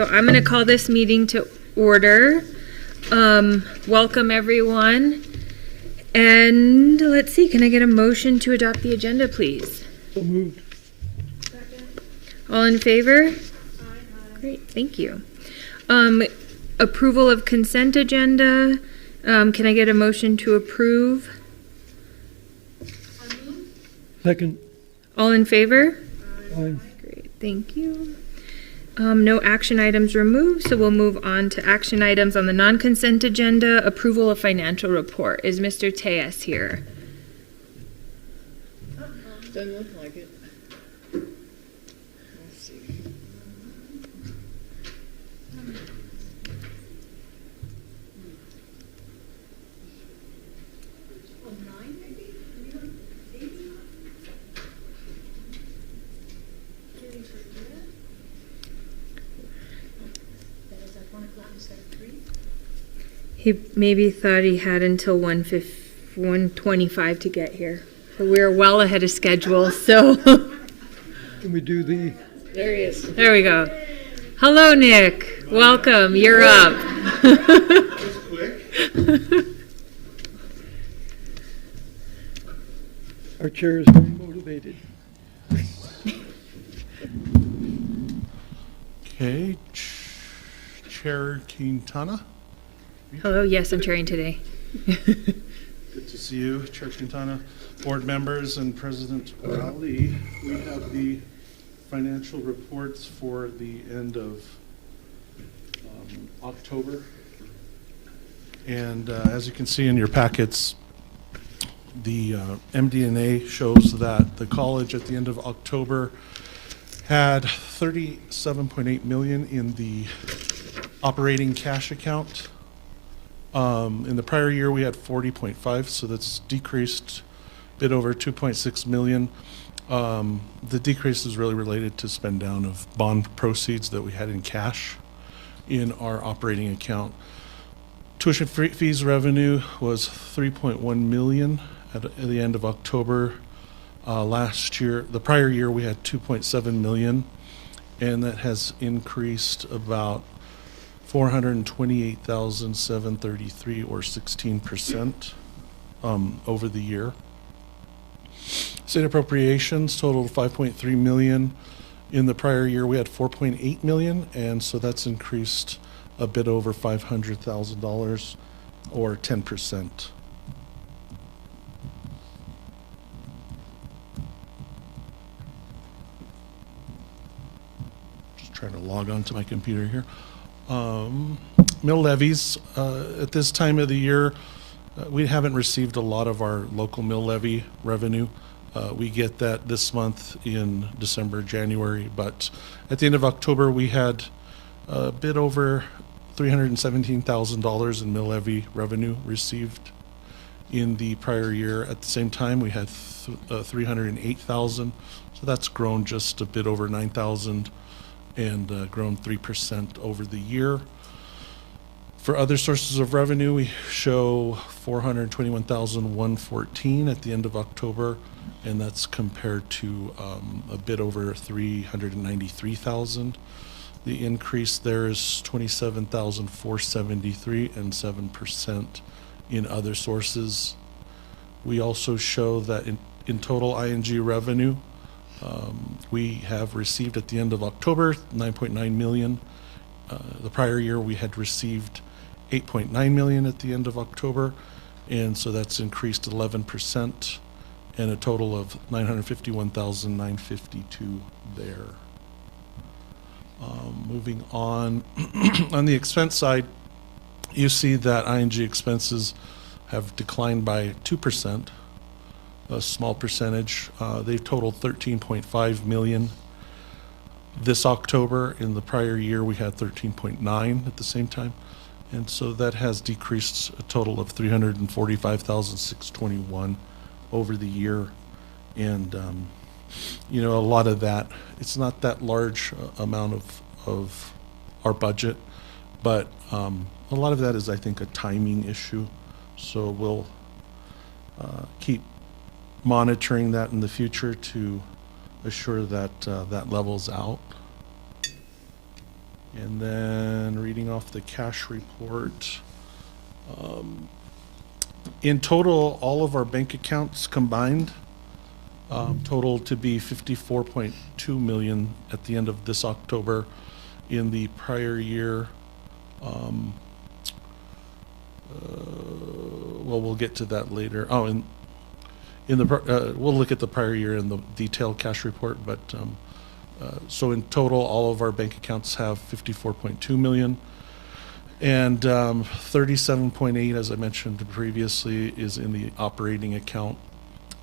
so I'm going to call this meeting to order. Welcome, everyone. And let's see, can I get a motion to adopt the agenda, please? So moved. Second. All in favor? Aye. Great, thank you. Approval of consent agenda. Can I get a motion to approve? Second. All in favor? Aye. Great, thank you. No action items removed, so we'll move on to action items on the non-consent agenda. Approval of financial report. Is Mr. Tejas here? Doesn't look like it. Let's see. He maybe thought he had until 1:25 to get here. So we're well ahead of schedule, so. Can we do the, There he is. There we go. Hello, Nick. Welcome. You're up. That was quick. our chair is very motivated. Okay, Chair Quintana. Hello. Yes, I'm chairing today. Good to see you, Chair Quintana, board members, and President Rowley. We have the financial reports for the end of October. And as you can see in your packets, the MD&A shows that the college at the end of October had $37.8 million in the operating cash account. In the prior year, we had 40.5, so that's decreased a bit over 2.6 million. The decrease is really related to spend down of bond proceeds that we had in cash in our operating account. Tuition fees revenue was 3.1 million at the end of October. Last year, the prior year, we had 2.7 million, and that has increased about 428,733 or 16% over the year. State appropriations totaled 5.3 million. In the prior year, we had 4.8 million, and so that's increased a bit over $500,000 or 10%. Just trying to log on to my computer here. Mill levies, at this time of the year, we haven't received a lot of our local mill levy revenue. We get that this month in December, January, but at the end of October, we had a bit over $317,000 in mill levy revenue received. In the prior year, at the same time, we had 308,000, so that's grown just a bit over 9,000 and grown 3% over the year. For other sources of revenue, we show 421,114 at the end of October, and that's compared to a bit over 393,000. The increase there is 27,473 and 7% in other sources. We also show that in total ING revenue, we have received at the end of October 9.9 million. The prior year we had received 8.9 million at the end of October, and so that's increased 11% and a total of 951,952 there. Moving on, on the expense side, you see that ING expenses have declined by 2%, a small percentage. They've totaled 13.5 million this October. In the prior year, we had 13.9 at the same time. And so that has decreased a total of 345,621 over the year. And, you know, a lot of that, it's not that large amount of our budget, but a lot of that is, I think, a timing issue. So we'll keep monitoring that in the future to assure that that levels out. And And then reading off the cash report. In total, all of our bank accounts combined total to be 54.2 million at the end of this October. In the prior year, well, we'll get to that later. Oh, we'll look at the prior year in the detailed cash report, but so in total, all of our bank accounts have 54.2 million. And 37.8, as I mentioned previously, is in the operating account.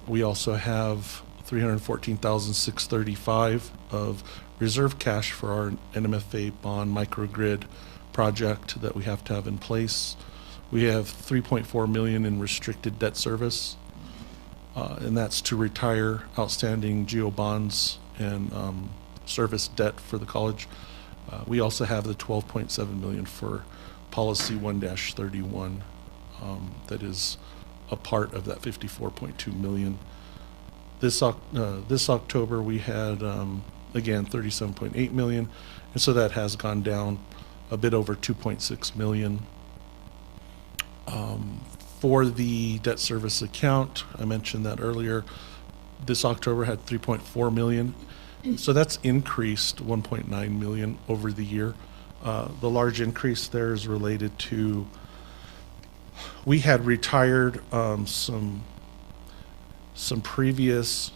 We also have 314,635 of reserve cash for our NMFA bond microgrid project that we have to have in place. We have 3.4 million in restricted debt service, and that's to retire outstanding GO bonds and service debt for the college. We also have the 12.7 million for policy 1-31 that is a part of that 54.2 million. This October we had again 37.8 million, and so that has gone down a bit over 2.6 million. For the debt service account, I mentioned that earlier, this October had 3.4 million, so that's increased 1.9 million over the year. The large increase there is related to, we had retired some previous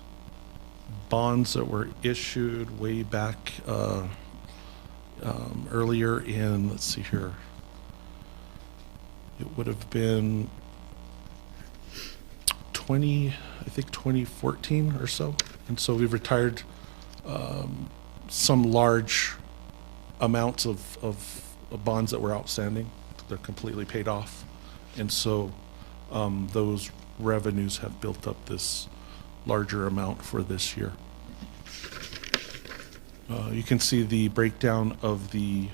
bonds that were issued way back earlier in, let's see here, it would have been 2014 or so. And so we've retired some large amounts of bonds that were outstanding. They're completely paid off. And so those revenues have built up this larger amount for this year. You can see the breakdown of the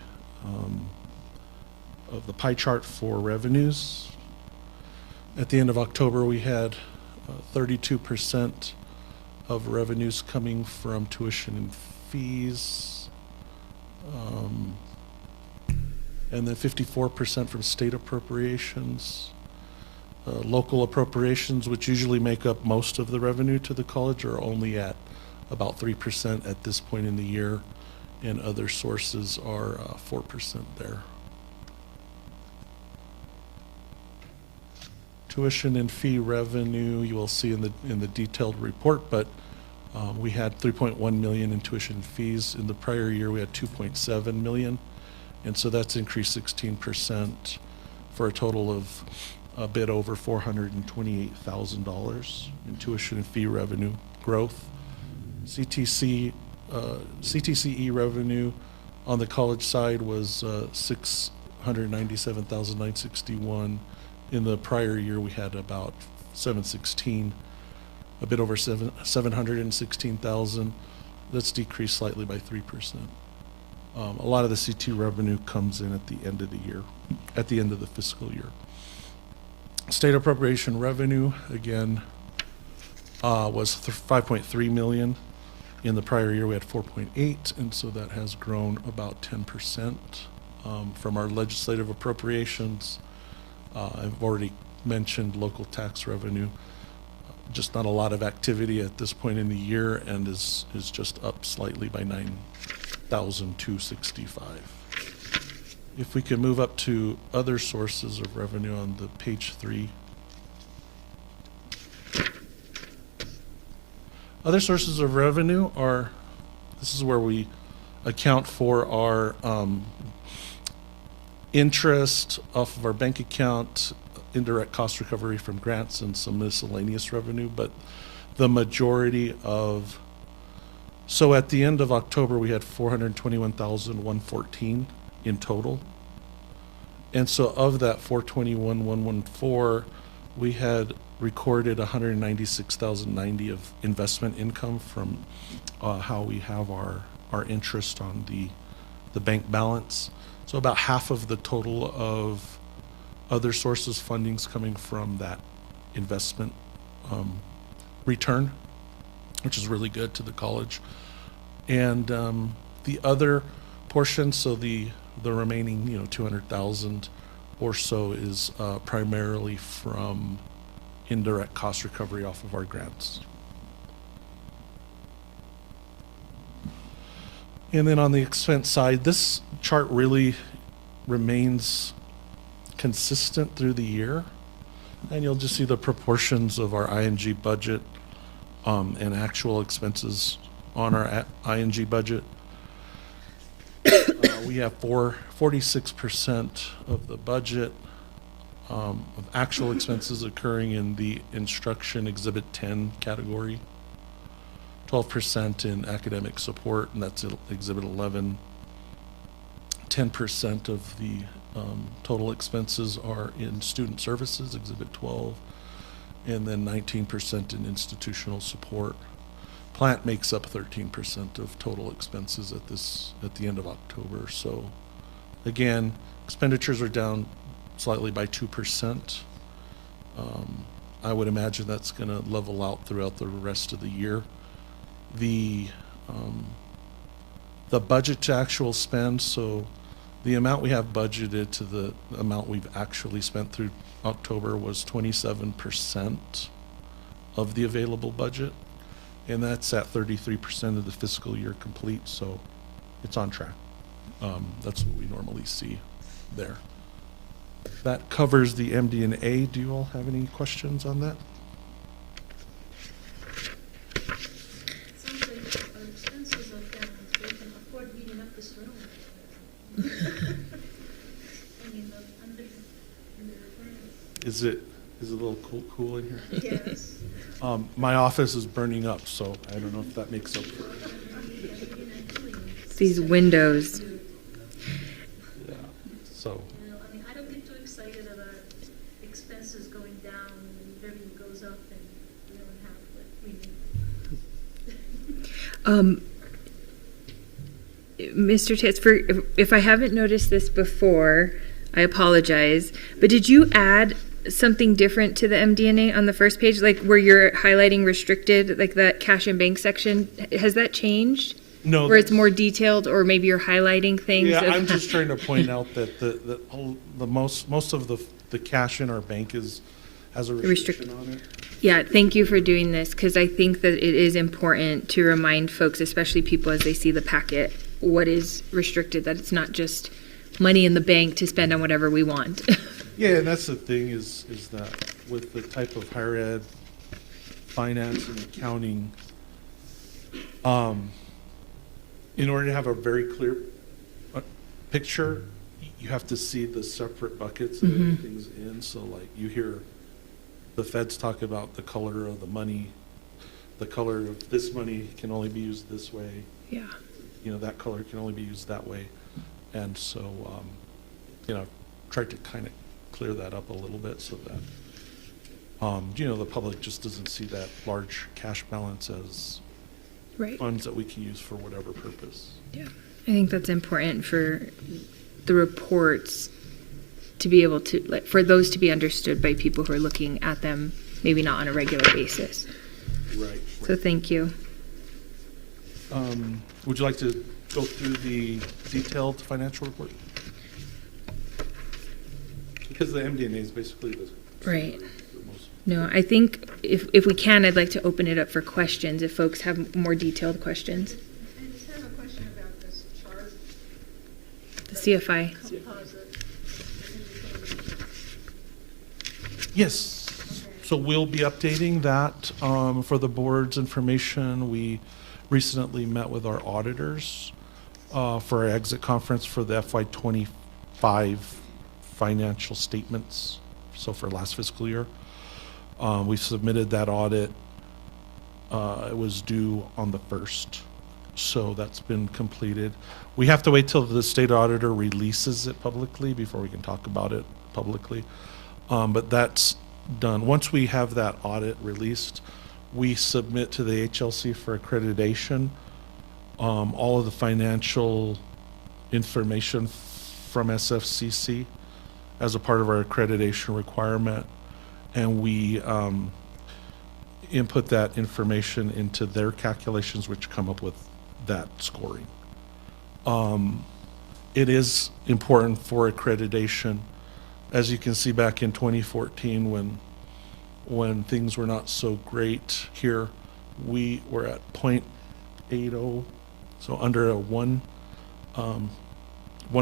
pie chart for revenues. At the end of October, we had 32% of revenues coming from tuition and fees, and then 54% from state appropriations. Local appropriations, which usually make up most of the revenue to the college, are only at about 3% at this point in the year, and other sources are 4% there. Tuition and fee revenue you will see in the detailed report, but we had 3.1 million in tuition fees. In the prior year we had 2.7 million, and so that's increased 16% for a total of a bit over $428,000 in tuition and fee revenue growth. CTCE revenue on the college side was 697,961. In the prior year, we had about 716, a bit over 716,000. That's decreased slightly by 3%. A lot of the CT revenue comes in at the end of the year, at the end of the fiscal year. State appropriation revenue, again, was 5.3 million. In the prior year, we had 4.8, and so that has grown about 10% from our legislative appropriations. I've already mentioned local tax revenue. Just not a lot of activity at this point in the year, and is just up slightly by 9,265. If we can move up to other sources of revenue on the page 3. Other sources of revenue are, this is where we account for our interest off of our bank account, indirect cost recovery from grants, and some miscellaneous revenue. But the majority of, so at the end of October we had 421,114 in total, and so of that 421,114 we had recorded 196,090 of investment income from how we have our interest on the bank balance. So about half of the total of other sources fundings coming from that investment return, which is really good to the college. And the other portion, so the The remaining, 200,000 or so is primarily from indirect cost recovery off of our grants. And then on the expense side, this chart really remains consistent through the year. And you'll just see the proportions of our ING budget and actual expenses on our ING budget. We have 46% of the budget of actual expenses occurring in the instruction exhibit 10 category, 12% in academic support, and that's exhibit 11. 10% of the total expenses are in student services, exhibit 12, and then 19% in institutional support. Plant makes up 13% of total expenses at the end of October. So again, expenditures are down slightly by 2%. I would imagine that's going to level out throughout the rest of the year. The budget to actual spend, so the amount we have budgeted to the amount we've actually spent through October was 27% of the available budget. And that's at 33% of the fiscal year complete, so it's on track. That's what we normally see there. That covers the MD&A. Do you all have any questions on that? Sounds like our expenses are down, so we can afford heating up this room. I mean, under the Is it a little cool in here? Yes. My office is burning up, so I don't know if that makes up for it. These windows. Yeah, so, You know, I mean, I don't get too excited about expenses going down and revenue goes up and we don't have what we need. Mr. Titz, if I haven't noticed this before, I apologize, but did you add something different to the MD&A on the first page, like where you're highlighting restricted, like that cash and bank section? Has that changed? no. Where it's that's- more detailed, or maybe you're highlighting things? Yeah, of- I'm just trying to point out that the most of the cash in our bank has a restriction on it. Yeah, thank you for doing this, because I think that it is important to remind folks, especially people as they see the packet, what is restricted, that it's not just money in the bank to spend on whatever we want. Yeah, and that's the thing is that with the type of higher ed, finance and accounting, in order to have a very clear picture, you have to see the separate buckets that everything's in. So like you hear the feds talk about the color of the money, the color of this money can only be used this way. Yeah. That color can only be used that way. And so, I've tried to kind of clear that up a little bit so that, the public just doesn't see that large cash balance as Right. funds that we can use for whatever purpose. Yeah. I think that's important for the reports to be able to, like, for those to be understood by people who are looking at them, maybe not on a regular basis. Right. So thank you. Would you like to go through the detailed financial report? Because the MD&A is basically the Right. the most. No, I think if we can, I'd like to open it up for questions if folks have more detailed questions. I just have a question about this chart, The CFI. composite. Yes. So we'll be updating that for the board's information. We recently met with our auditors for our exit conference for the FY25 financial statements, so for last fiscal year. We submitted that audit. It was due on the 1st, so that's been completed. We have to wait till the state auditor releases it publicly before we can talk about it publicly. But that's done. Once we have that audit released, we submit to the HLC for accreditation all of the financial information from SFCC as a part of our accreditation requirement, and we input that information into their calculations, which come up with that scoring. it is important for accreditation. As you can see back in 2014, when things were not so great here, we were at 0.80, so under a 1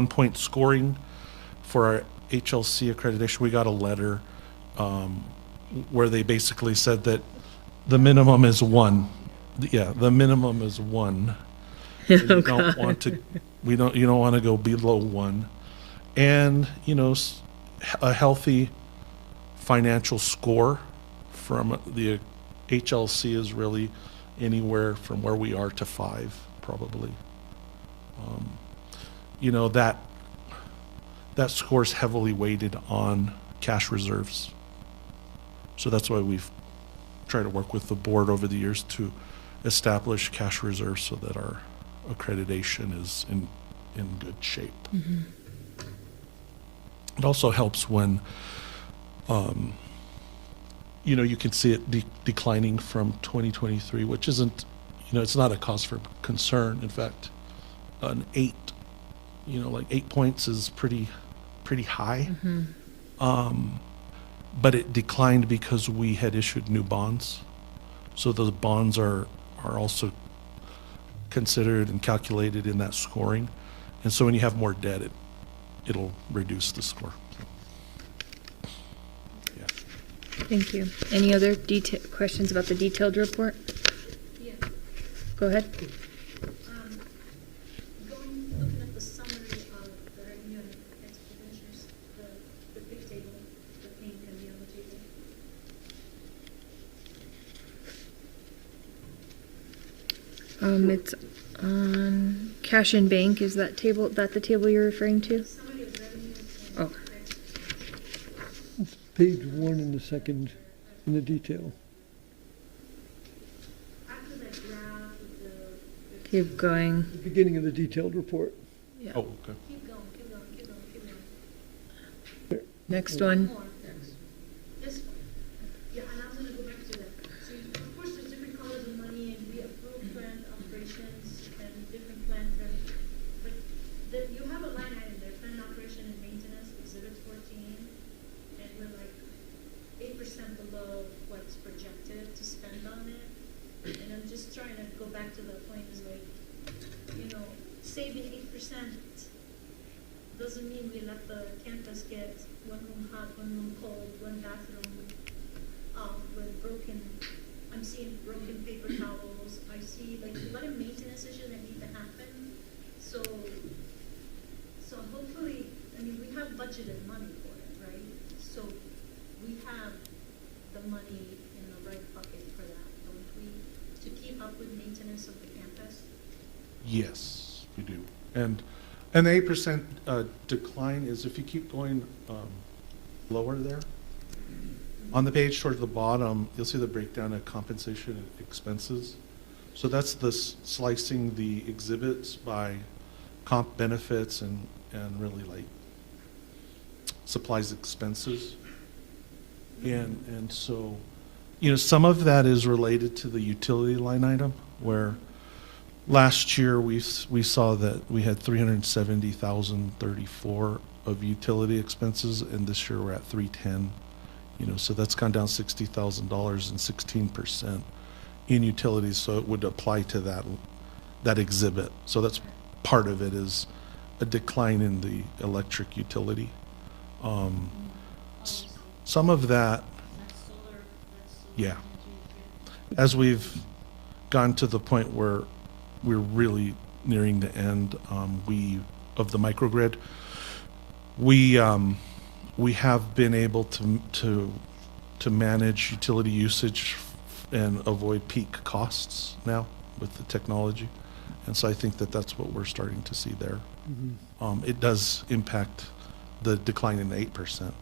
point scoring for our HLC accreditation. We got a letter where they basically said that the minimum is 1. Yeah, the minimum is 1. You don't want to, you don't want to go below 1. And, a healthy financial score from the HLC is really anywhere from where we are to 5, probably. That score's heavily weighted on cash reserves. So that's why we've tried to work with the board over the years to establish cash reserves so that our accreditation is in good shape. It also helps when, you can see it declining from 2023, which isn't, it's not a cause for concern. In fact, an 8, like 8 points is pretty high. But it declined because we had issued new bonds. So those bonds are also considered and calculated in that scoring. And so when you have more debt, it'll reduce the score. Yeah. Thank you. Any other questions about the detailed report? Yeah. Go ahead. Looking at the summary of the revenue and expenditures, the big table, the pink and the yellow table. It's on cash and bank. Is that the table you're referring to? Summary of revenues and Oh. It's page 1 in the second, in the detail. after that graph with the Keep going. The beginning of the detailed report. Yeah. Oh, okay. keep going. Next one. More. This one. Yeah, and I'm gonna go back to that. So of course there's different colors of money and we approve plant operations and different plant revenue. But you have a line item there, plant operation and maintenance, exhibit 14, and we're like 8% below what's projected to spend on it. And I'm just trying to go back to the point is like, saving 8% doesn't mean we let the campus get one room hot, one room cold, one bathroom, with broken, I'm seeing broken paper towels, I see like a lot of maintenance issues that need to happen. So hopefully, we have budgeted money for it, right? So we have the money in the right bucket for that, don't we? To keep up with maintenance of the campus? Yes, we do. And the 8% decline is if you keep going lower there. On the page toward the bottom, you'll see the breakdown of compensation and expenses. So that's slicing the exhibits by comp benefits and really like supplies expenses. And so, some of that is related to the utility line item where last year we saw that we had 370,034 of utility expenses, and this year we're at 310. So that's gone down $60,000 and 16% in utilities. So it would apply to that exhibit. So that's part of it is a decline in the electric utility. Some of that, yeah. As we've gone to the point where we're really nearing the end of the microgrid, we have been able to manage utility usage and avoid peak costs now with the technology, and so I think that's what we're starting to see there. It does impact the decline in the 8%,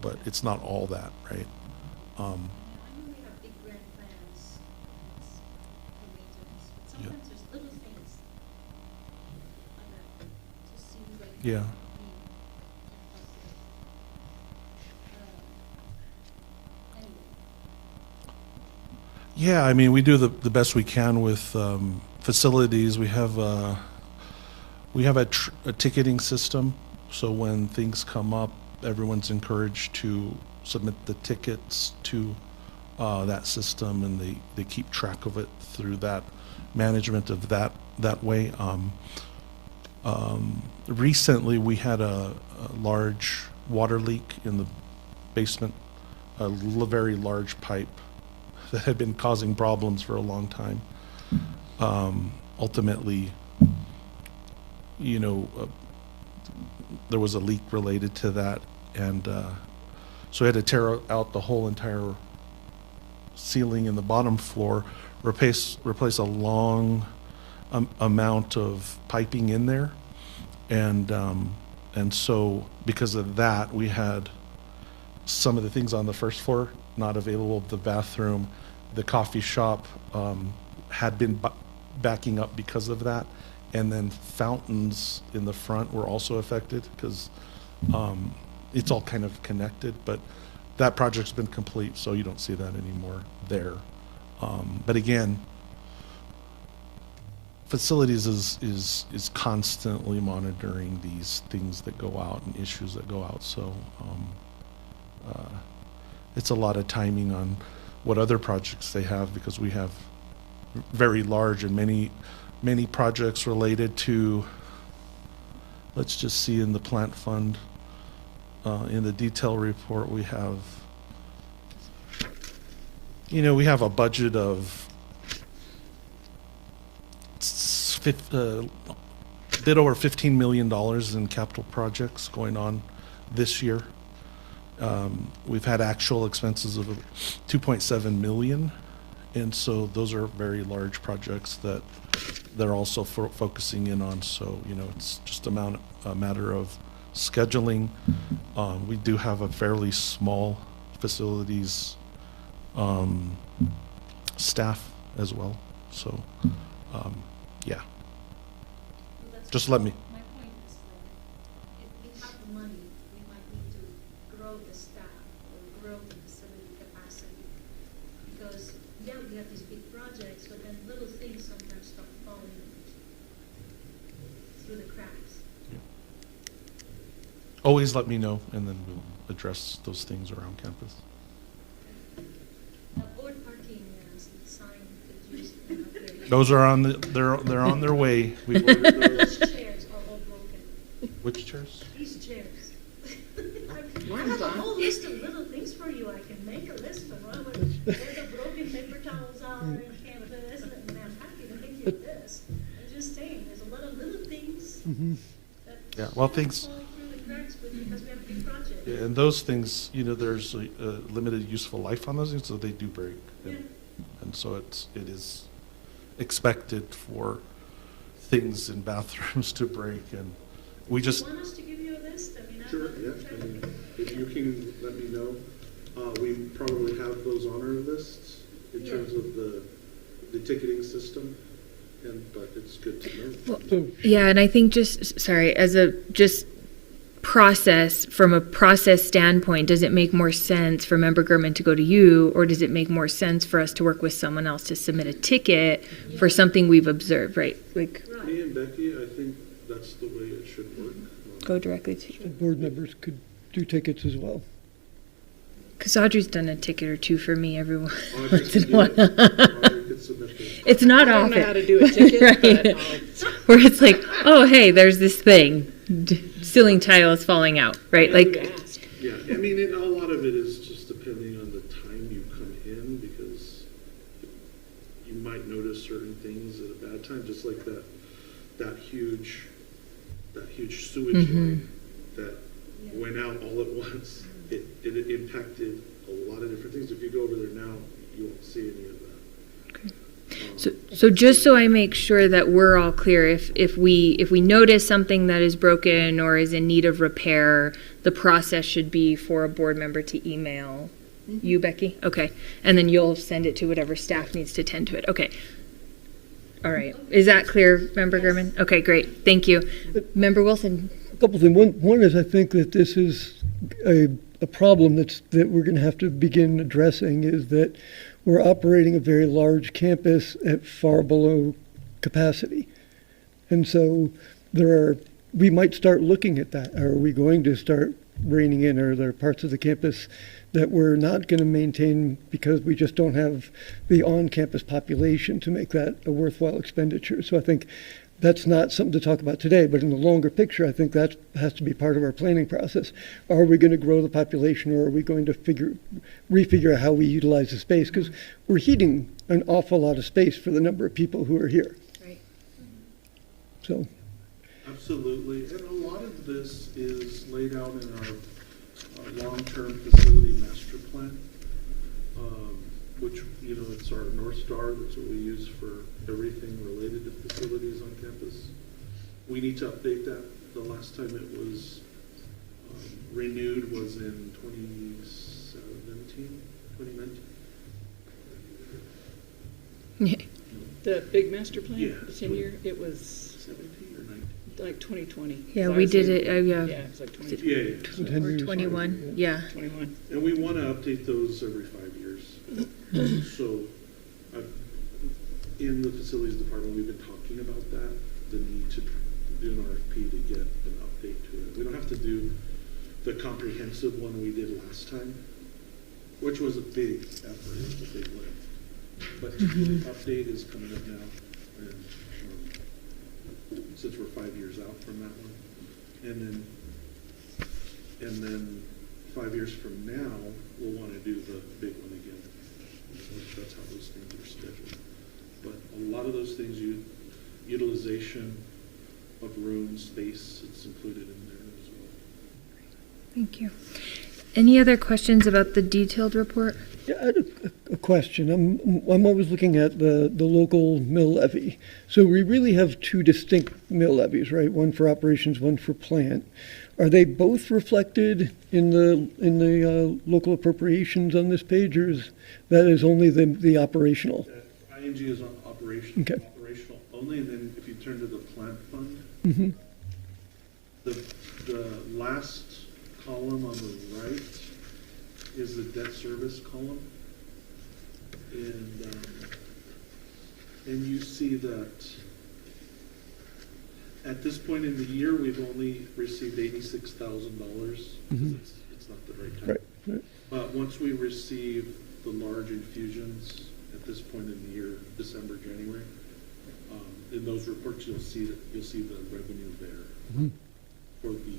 but it's not all that, right? I know we have big grand plans for maintenance, but Yeah. sometimes there's little things like that just seems like. Yeah. Anyway, Yeah, we do the best we can with facilities. We have We have a ticketing system, so when things come up, everyone's encouraged to submit the tickets to that system, and they keep track of it through that management of that way. Recently, we had a large water leak in the basement, very large pipe that had been causing problems for a long time. Ultimately, there was a leak related to that, and so we had to tear out the whole entire ceiling in the bottom floor, replace a long amount of piping in there, and so because of that, we had some of the things on the first floor not available. The bathroom, the coffee shop had been backing up because of that, and then fountains in the front were also affected because it's all kind of connected, but that project's been complete, so you don't see that anymore there. But again, facilities is constantly monitoring these things that go out and issues that go out, so it's a lot of timing on what other projects they have, because we have very large and many projects related to, let's just see in the plant fund, in the detail report, we have, we have a budget of a bit over $15 million in capital projects going on this year. We've had actual expenses of 2.7 million, and so those are very large projects that they're also focusing in on. So it's just a matter of scheduling. We do have a fairly small facilities staff as well. So yeah, Well, that's just let me. My point is that if we have the money, we might need to grow the staff or grow the facility capacity. Because, yeah, we have these big projects, but then little things sometimes start falling through the cracks. Always let me know, and then we'll address those things around campus. The board parking sign that used to be up there. Those are they're on their way. We've ordered those. Those chairs are all broken. Which chairs? These chairs. I Mine's have a on. whole list of little things for you. I can make a list of where the broken paper towels are and canvas, and I'm happy to make you this. I'm just saying, there's a lot of little things that Yeah, well, things. fall through the cracks because we have a big project. Yeah, and those things, there's a limited useful life on those things, so they do break. And so it is expected for things in bathrooms to break, and we just, You want us to give you a list? I mean, Sure, yeah, I mean, if you can let me know, we probably have those on our lists in Yeah. terms of the ticketing system, but it's good to know. So, Yeah, and I think just from a process standpoint, does it make more sense for Member Gurman to go to you, or does it make more sense for us to work with someone else to submit a ticket for something we've observed, right? Like, Me and Becky, I think that's the way it should work. go directly to you. board members could do tickets as well. Because Audrey's done a ticket or two for me every once Audrey in could a do while. it. Audrey could submit those. It's not I don't often. know how to do a ticket, Right. but I'll Where it's like, oh, hey, there's this thing. Ceiling tile is falling out, right? know who Like, to ask. Yeah, I mean, a lot of it is just depending on the time you come in, because you might notice certain things at a bad time, just like that huge sewage line that went out all at once. It impacted a lot of different things. If you go over there now, you won't see any of that. so just so I make sure that we're all clear, if we notice something that is broken or is in need of repair, the process should be for a board member to email you, Becky? Okay. And then you'll send it to whatever staff needs to tend to it. Okay. All right. Is that clear, Member Gurman? Okay, great. Thank you. Member Wilson. A couple things. One is I think that this is a problem that we're going to have to begin addressing, is that we're operating a very large campus at far below capacity. And so we might start looking at that. Are we going to start reining in? Are there parts of the campus that we're not going to maintain because we just don't have the on-campus population to make that a worthwhile expenditure? So I think that's not something to talk about today, but in the longer picture, I think that has to be part of our planning process. Are we going to grow the population, or are we going to refigure out how we utilize the space? Because we're heating an awful lot of space for the number of people who are here. Right. So, Absolutely, and a lot of this is laid out in our long-term facility master plan, which, you know, it's our North Star. That's what we use for everything related to facilities on campus. We need to update that. The last time it was renewed was in 2017, 2019. The big master plan, Yeah. the 10-year, it was 17 or 19? like 2020. Yeah, So I we was did here- it, Yeah, it was like 2020, Yeah, yeah. 10 or years. 21, yeah. 21. And we want to update those every 5 years. So, in the facilities department, we've been talking about that, the need to do an RFP to get an update to it. We don't have to do the comprehensive one we did last time, which was a big effort, a big lift. But the update is coming up now, and since we're 5 years out from that one, and then 5 years from now, we'll want to do the big one again. That's how those things are scheduled. But a lot of those things, utilization of room, space, it's included in there as well. Thank you. Any other questions about the detailed report? Yeah, I had a question. I'm always looking at the local mill levy. So we really have two distinct mill levies, right? One for operations, one for plant. Are they both reflected in the local appropriations on this page, or is that is only the operational? ING is on operational, Okay. operational only, and then if you turn to the plant fund, Mm-hmm. the last column on the right is the debt service column. And you see that at this point in the year, we've only received $86,000. Mhm. It's not the right time. Right. Right. But once we receive the large infusions at this point in the year, December, January, in those reports, you'll see the revenue there Mhm. for the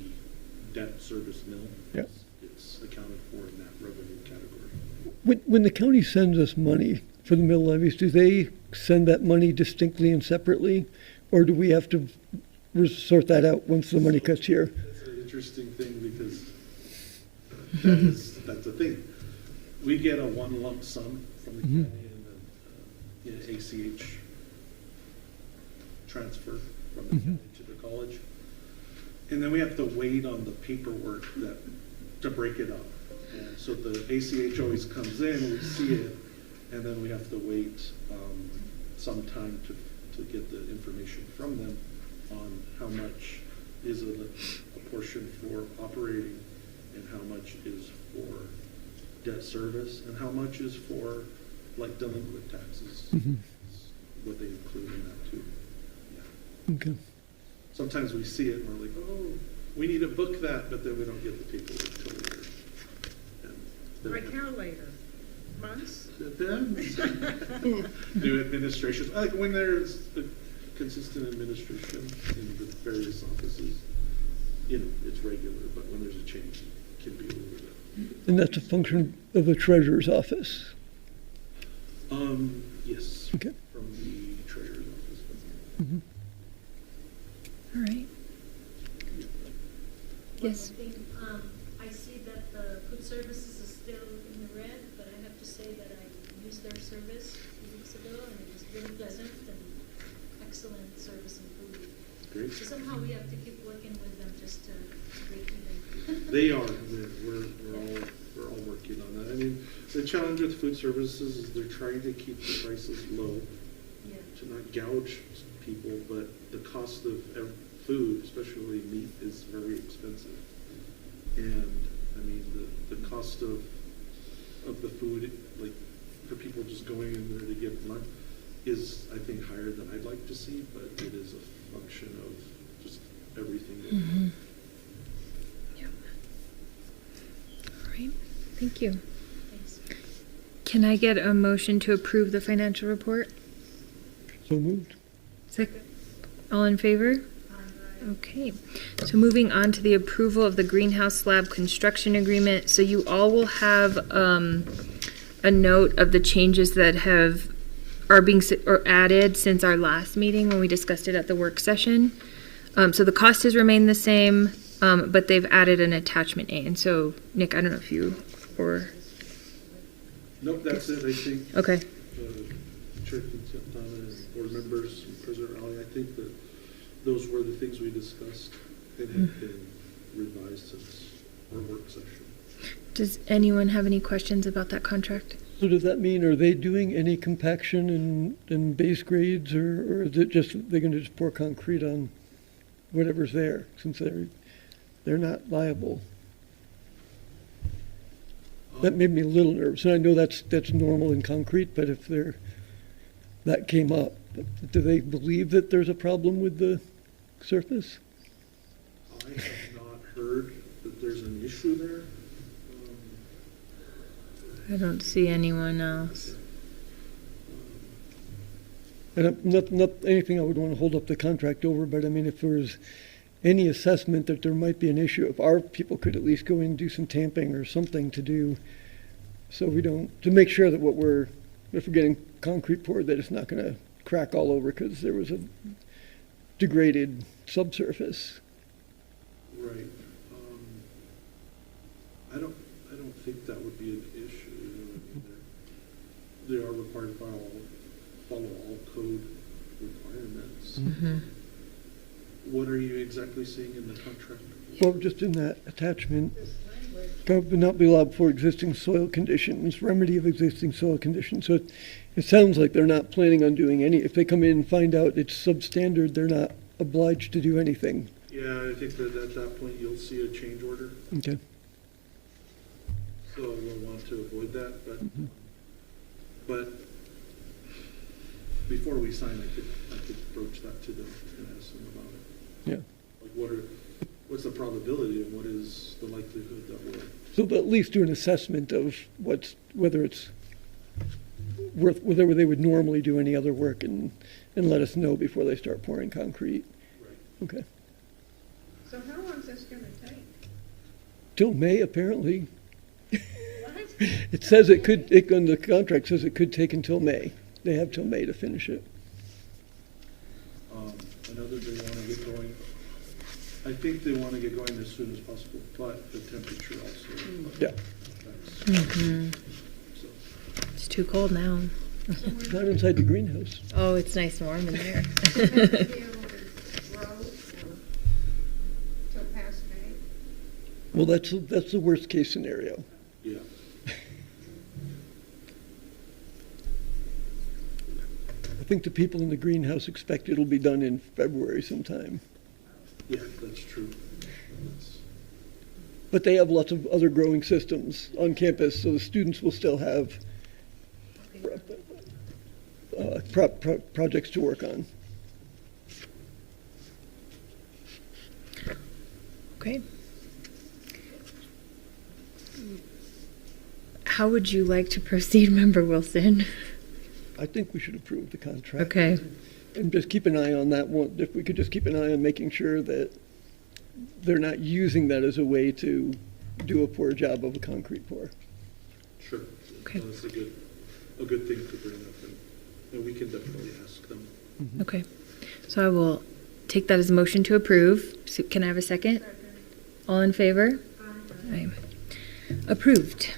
debt service mill. Yep. It's accounted for in that revenue category. When the county sends us money for the mill levies, do they send that money distinctly and separately, or do we have to sort that out once the money cuts here? It's an interesting thing because that's the thing. We get a one lump sum from the Mhm. county and an ACH transfer from the county to the college. And then we have to wait on the paperwork to break it up. And so the ACH always comes in, we see it, and then we have to wait some time to get the information from them on how much is a portion for operating and how much is for debt service and how much is for like delinquent taxes. Mhm. What they include in that too. Yeah. Okay. Sometimes we see it and we're like, oh, we need to book that, but then we don't get the paperwork till later. And then Like how later? Months? it depends. New administrations, like when there's a consistent administration in the various offices, you know, it's regular, but when there's a change, it can be a little bit. And that's a function of the treasurer's office. Yes, Okay. from the treasurer's office. Mhm. All right. One Yes. more thing, I see that the food services is still in the red, but I have to say that I used their service a few weeks ago, and it was really pleasant and excellent service and food. Great. So somehow we have to keep working with them just to break even. They are. We're all working on that. I mean, the challenge with food services is they're trying to keep the prices low Yeah. to not gouge people, but the cost of food, especially meat, is very expensive. And I mean, the cost of the food, like for people just going in there to get lunch, is I think higher than I'd like to see, but it is a function of just Thank you. Thanks. Can I get a motion to approve the financial report? So moved. All in favor? Okay, so moving on to the approval of the greenhouse slab construction agreement. So you all will have a note of the changes that are being added since our last meeting when we discussed it at the work session. So the cost has remained the same, but they've added an attachment A. And so, Nick, I don't know if you or Nope, that's it, I think. okay. Chair Quintana and board members, and President Ali, I think that those were the things we discussed and have been revised since our work session. Does anyone have any questions about that contract? So does that mean, are they doing any compaction and base grades, or is it just, they're gonna just pour concrete on whatever's there, since they're not liable? That made me a little nervous, and I know that's normal in concrete, but if that came up, do they believe that there's a problem with the surface? I have not heard that there's an issue there. I don't see anyone else. And not anything I would want to hold up the contract over, but I mean, if there's any assessment that there might be an issue, if our people could at least go in and do some tamping or something to do, so we don't, to make sure that if we're getting concrete poured, that it's not going to crack all over because there was a degraded subsurface. Right. I don't think that would be an issue. You know, I mean, they are required to follow all code requirements. Mm-hmm. What are you exactly seeing in the contract? Well, just in that attachment, would not be allowed for existing soil conditions, remedy of existing soil conditions. So it sounds like they're not planning on doing any. If they come in and find out it's substandard, they're not obliged to do anything. Yeah, I think that at that point you'll see a change order. Okay. So we'll want to avoid that, but before we sign, I could broach that to them and ask them about it. Yeah. Like what's the probability and what is the likelihood that we'll. So they'll at least do an assessment of whether it's worth, whether they would normally do any other work and let us know before they start pouring concrete. Right. Okay. So how long is this gonna take? Till May, apparently. What? It says it could, on the contract says it could take until May. They have till May to finish it. I know that they want to get going. I think they want to get going as soon as possible, but the temperature also. Yeah. Mm-hmm. So, It's too cold now. Not inside the greenhouse. Oh, it's nice and warm in there. Will they be able to grow till past May? Well, that's the worst case scenario. yeah. I think the people in the greenhouse expect it'll be done in February sometime. Yeah, that's true. That's, But they have lots of other growing systems on campus, so the students will still have projects to work on. Okay. How would you like to proceed, Member Wilson? I think we should approve the contract. Okay. And just keep an eye on that one. If we could just keep an eye on making sure that they're not using that as a way to do a poor job of a concrete pour. sure. Okay. That's a good thing to bring up, and we can definitely ask them. Okay. So I will take that as a motion to approve. So can I have a second? All in favor? Aye. Approved.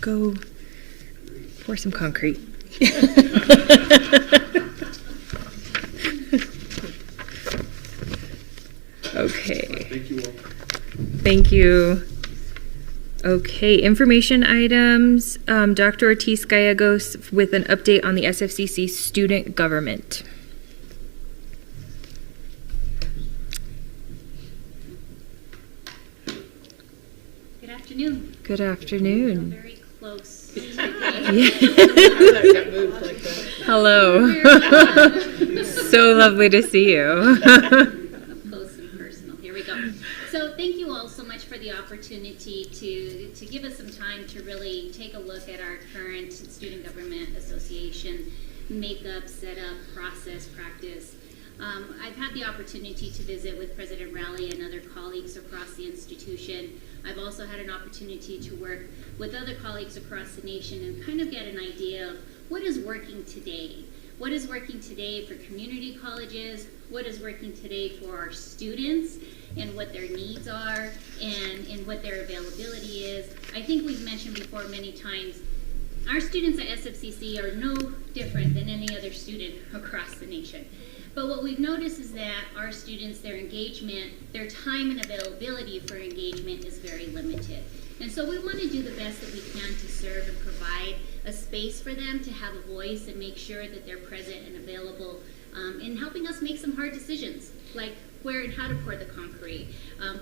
Go pour some concrete. Okay. Thank you all. Thank you. Okay, information items. Dr. Ortiz Gallegos with an update on the SFCC student government. Good afternoon. Good Feel afternoon. very close. Got moved like that. Hello. So lovely to see you. Up close and personal. Here we go. So thank you you all so much for the opportunity to give us some time to really take a look at our current Student Government Association makeup, setup, process, practice. I've had the opportunity to visit with President Rowley and other colleagues across the institution. I've also had an opportunity to work with other colleagues across the nation and kind of get an idea of what is working today. What is working today for community colleges? What is working today for our students and what their needs are and what their availability is? I think we've mentioned before many times, our students at SFCC are no different than any other student across the nation. But what we've noticed is that our students, their engagement, their time and availability for engagement is very limited. And so we want to do the best that we can to serve and provide a space for them to have a voice and make sure that they're present and available in helping us make some hard decisions, like where and how to pour the concrete,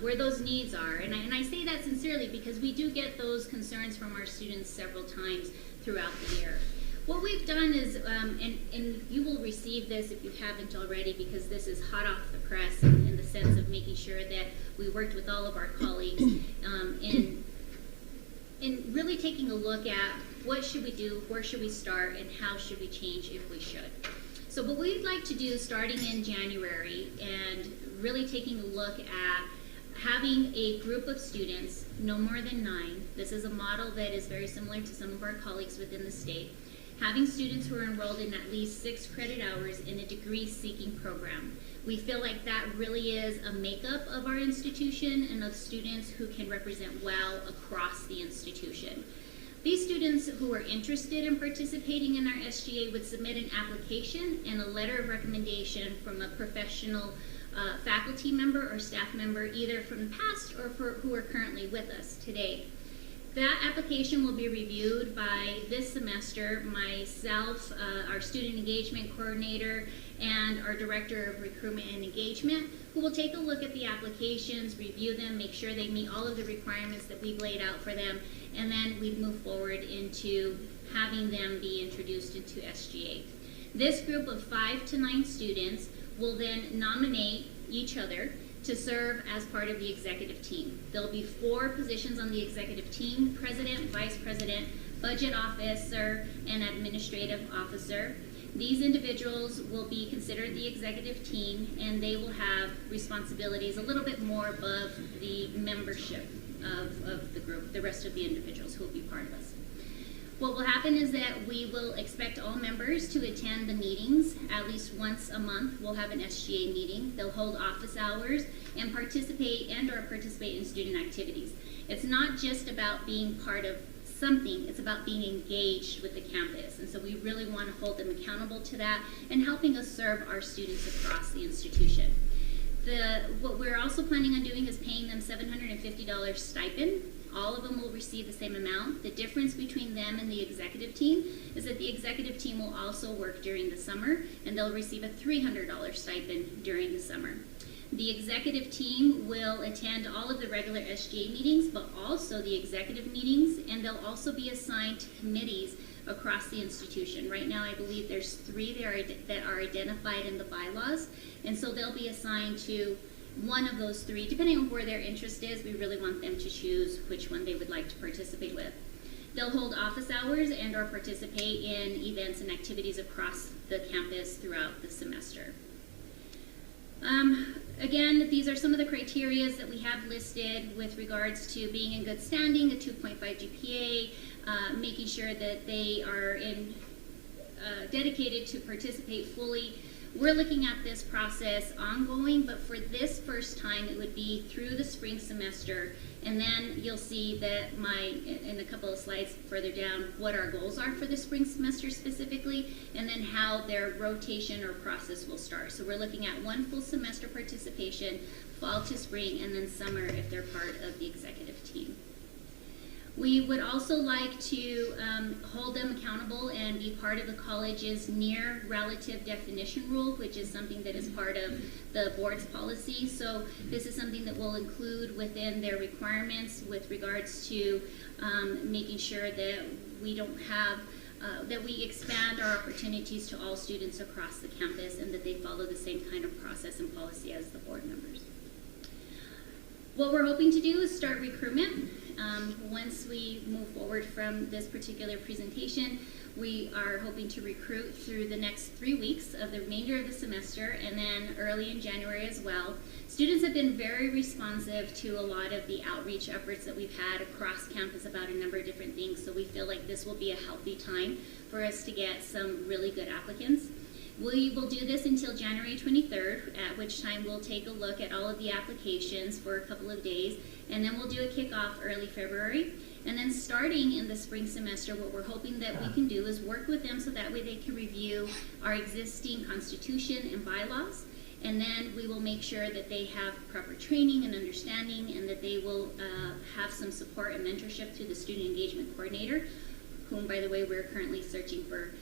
where those needs are. And I say that sincerely because we do get those concerns from our students several times throughout the year. What we've done is, and you will receive this if you haven't already, because this is hot off the press in the sense of making sure that we worked with all of our colleagues in really taking a look at what should we do, where should we start, and how should we change if we should. So what we'd like to do starting in January and really taking a look at having a group of students, no more than 9. This is a model that is very similar to some of our colleagues within the state. Having students who are enrolled in at least 6 credit hours in a degree-seeking program. We feel like that really is a makeup of our institution and of students who can represent well across the institution. These students who are interested in participating in our SGA would submit an application and a letter of recommendation from a professional faculty member or staff member, either from the past or who are currently with us today. That application will be reviewed by this semester, myself, our student engagement coordinator, and our director of recruitment and engagement, who will take a look at the applications, review them, make sure they meet all of the requirements that we've laid out for them, and then we move forward into having them be introduced into SGA. This group of 5 to 9 students will then nominate each other to serve as part of the executive team. There'll be 4 positions on the executive team: president, vice president, budget officer, and administrative officer. These individuals will be considered the executive team, and they will have responsibilities a little bit more above the membership of the group, the rest of the individuals who will be part of us. What will happen is that we will expect all members to attend the meetings at least once a month. We'll have an SGA meeting. They'll hold office hours and participate in student activities. It's not just about being part of something, it's about being engaged with the campus. And so we really want to hold them accountable to that and helping us serve our students across the institution. What we're also planning on doing is paying them $750 stipend. All of them will receive the same amount. The difference between them and the executive team is that the executive team will also work during the summer, and they'll receive a $300 stipend during the summer. The executive team will attend all of the regular SGA meetings, but also the executive meetings, and they'll also be assigned to committees across the institution. Right now, I believe there's 3 that are identified in the bylaws, and so they'll be assigned to one of those 3, depending on where their interest is. We really want them to choose which one they would like to participate with. They'll hold office hours and or participate in events and activities across the campus throughout the semester. Again, these are some of the criteria that we have listed with regards to being in good standing, a 2.5 GPA, making sure that they are dedicated to participate fully. We're looking at this process ongoing, but for this first time, it would be through the spring semester. And then you'll see that in a couple of slides further down, what our goals are for the spring semester specifically, and then how their rotation or process will start. So we're looking at 1 full semester participation, fall to spring, and then summer if they're part of the executive team. We would also like to hold them accountable and be part of the college's near relative definition rule, which is something that is part of the board's policy. So this is something that we'll include within their requirements with regards to making sure that we don't have, that we expand our opportunities to all students across the campus and that they follow the same kind of process and policy as the board members. What we're hoping to do is start recruitment. Once we move forward from this particular presentation, we are hoping to recruit through the next 3 weeks of the remainder of the semester, and then early in January as well. Students have been very responsive to a lot of the outreach efforts that we've had across campus about a number of different things, so we feel like this will be a healthy time for us to get some really good applicants. We will do this until January 23rd, at which time we'll take a look at all of the applications for a couple of days, and then we'll do a kickoff early February. And then starting in the spring semester, what we're hoping that we can do is work with them so that way they can review our existing constitution and bylaws. And then we will make sure that they have proper training and understanding, and that they will have some support and mentorship through the student engagement coordinator, whom, by the way, we're currently searching for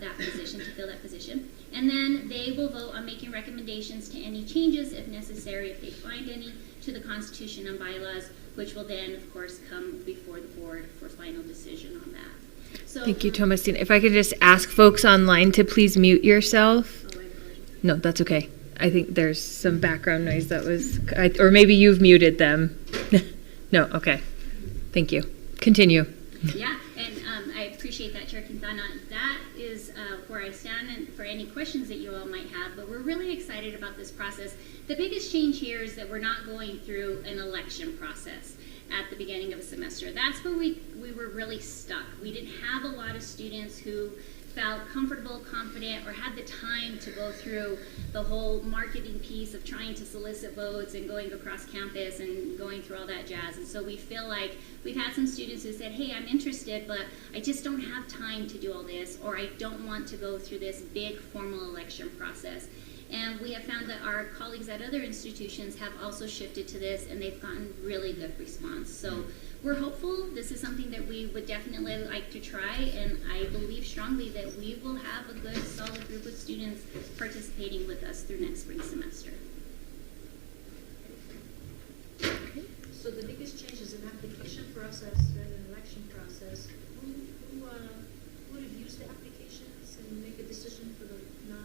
that position, to fill that position. And then they will vote on making recommendations to any changes, if necessary, if they find any, to the Constitution and bylaws, which will then, of course, come before the board for final decision on that. So, Thank you, Thomasine. If I could just ask folks online to please mute yourself. No, that's okay. I think there's some background noise that was, or maybe you've muted them. No, okay. Thank you. Continue. Yeah, and I appreciate that, Chair Quintana. That is where I stand, and for any questions that you all might have, but we're really excited about this process. The biggest change here is that we're not going through an election process at the beginning of a semester. That's where we were really stuck. We didn't have a lot of students who felt comfortable, confident, or had the time to go through the whole marketing piece of trying to solicit votes and going across campus and going through all that jazz. And so we feel like we've had some students who said, hey, I'm interested, but I just don't have time to do all this, or I don't want to go through this big formal election process. And we have found that our colleagues at other institutions have also shifted to this, and they've gotten really good response. So we're hopeful. This is something that we would definitely like to try, and I believe strongly that we will have a good, solid group of students participating with us through next spring semester. So the biggest change is an application process and an election process. Who would have used the applications and make a decision for the 9?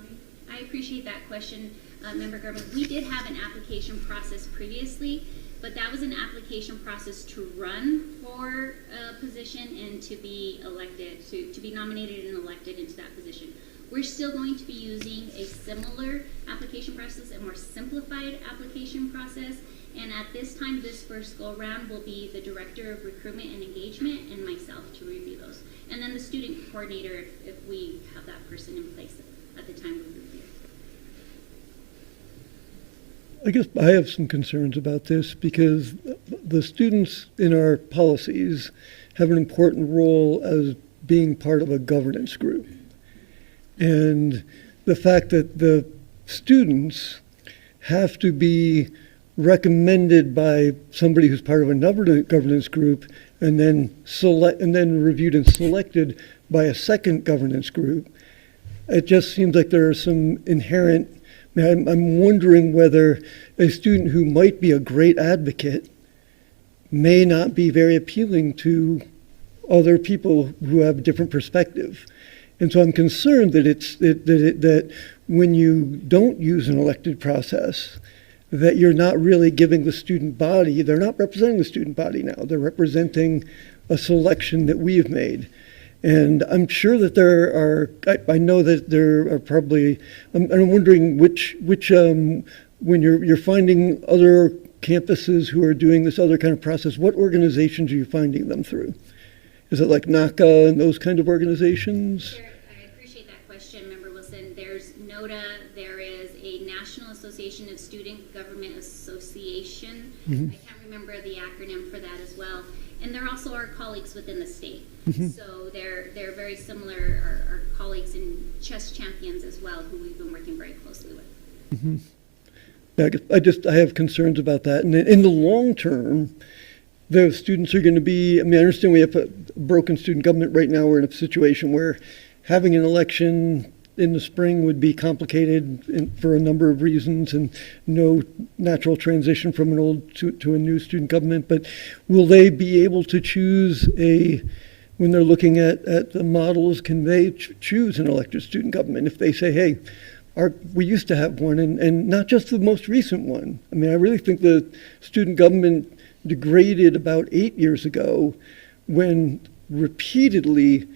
I appreciate that question, Member Gerben. We did have an application process previously, but that was an application process to run for a position and to be elected, to be nominated and elected into that position. We're still going to be using a similar application process, a more simplified application process. And at this time, this first go round will be the Director of Recruitment and Engagement and myself to review those. And then the student coordinator, if we have that person in place at the time we review. I guess I have some concerns about this because the students in our policies have an important role as being part of a governance group. And the fact that the students have to be recommended by somebody who's part of another governance group and then reviewed and selected by a second governance group, it just seems like there are some inherent. I'm wondering whether a student who might be a great advocate may not be very appealing to other people who have a different perspective. And so I'm concerned that that when you don't use an elected process, that you're not really giving the student body, they're not representing the student body now, they're representing a selection that we have made. And I'm sure that there are, I know that there are probably, I'm wondering which when you're finding other campuses who are doing this other kind of process, what organizations are you finding them through? Is it like NACA and those kind of organizations? Sure, I appreciate that question, Member Wilson. There's NODA, there is a National Association of Student Government Association. Mm-hmm. I can't remember the acronym for that as well. And they're also our colleagues within the state. Mm-hmm. So they're very similar, our colleagues in chess champions as well, who we've been working very closely with. Mm-hmm. Yeah, I have concerns about that. And in the long term, the students are going to be, I understand we have a broken student government right now. We're in a situation where having an election in the spring would be complicated for a number of reasons, and no natural transition from an old to a new student government. But will they be able to choose when they're looking at the models, can they choose an elected student government? If they say, hey, we used to have one, and not just the most recent one. I mean, I really think the student government degraded about 8 years ago when repeatedly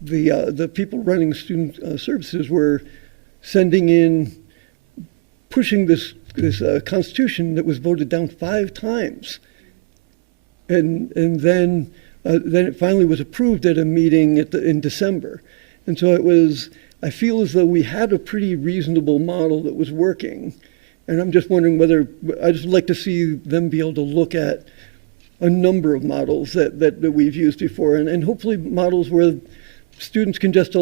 the people running student services were sending in, pushing this constitution that was voted down 5 times. And then it finally was approved at a meeting in December. And so it was, I feel as though we had a pretty reasonable model that was working. And I'm just wondering whether, I just like to see them be able to look at a number of models that we've used before, and hopefully models where students can just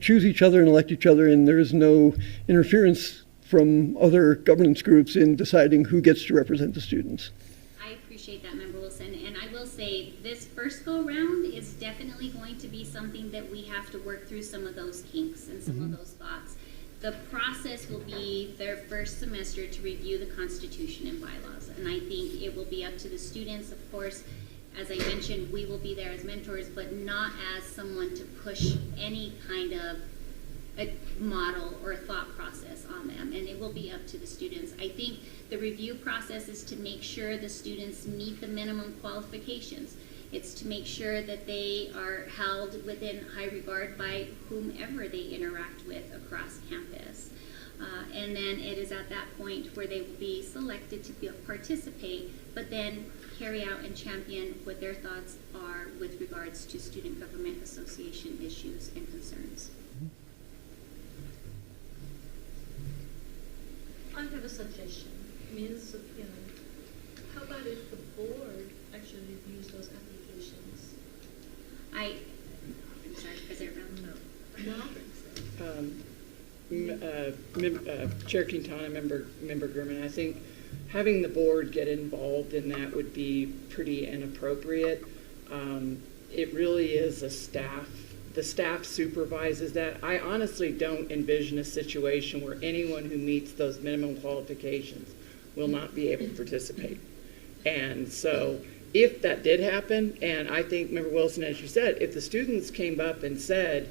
choose each other and elect each other, and there is no interference from other governance groups in deciding who gets to represent the students. I appreciate that, Member Wilson, and I will say this first go round is definitely going to be something that we have to work through some of those kinks and some of those thoughts. The process will be their first semester to review the Constitution and bylaws, and I think it will be up to the students. Of course, as I mentioned, we will be there as mentors, but not as someone to push any kind of a model or a thought process on them, and it will be up to the students. I think the review process is to make sure the students meet the minimum qualifications. It's to make sure that they are held within high regard by whomever they interact with across campus. And then it is at that point where they will be selected to participate, but then carry out and champion what their thoughts are with regards to Student Government Association issues and concerns. I have a suggestion. Means, you know, how about if the board actually reviews those applications? I'm sorry, President Brown? No? Chair Quintana, Member Gurman, I think having the board get involved in that would be pretty inappropriate. It really is the staff supervises that. I honestly don't envision a situation where anyone who meets those minimum qualifications will not be able to participate. And so if that did happen, and I think, Member Wilson, as you said, if the students came up and said,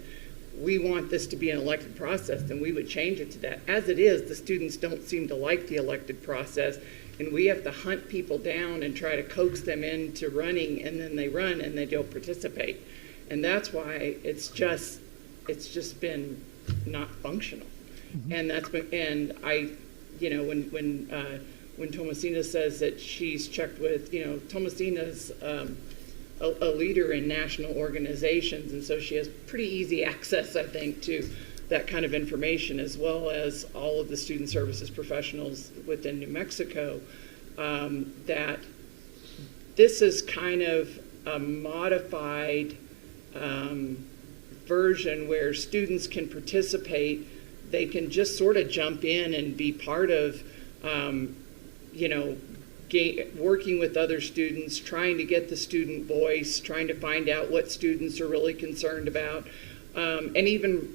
we want this to be an elected process, then we would change it to that. As it is, the students don't seem to like the elected process, and we have to hunt people down and try to coax them into running, and then they run and they don't participate. And that's why it's just been not functional. And that's been, and I, you know, when Tomasina says that she's checked with, you know, Tomasina's a leader in national organizations, and so she has pretty easy access, I think, to that kind of information, as well as all of the student services professionals within New Mexico, that this is kind of a modified version where students can participate. They can just sort of jump in and be part of, you know, working with other students, trying to get the student voice, trying to find out what students are really concerned about, and even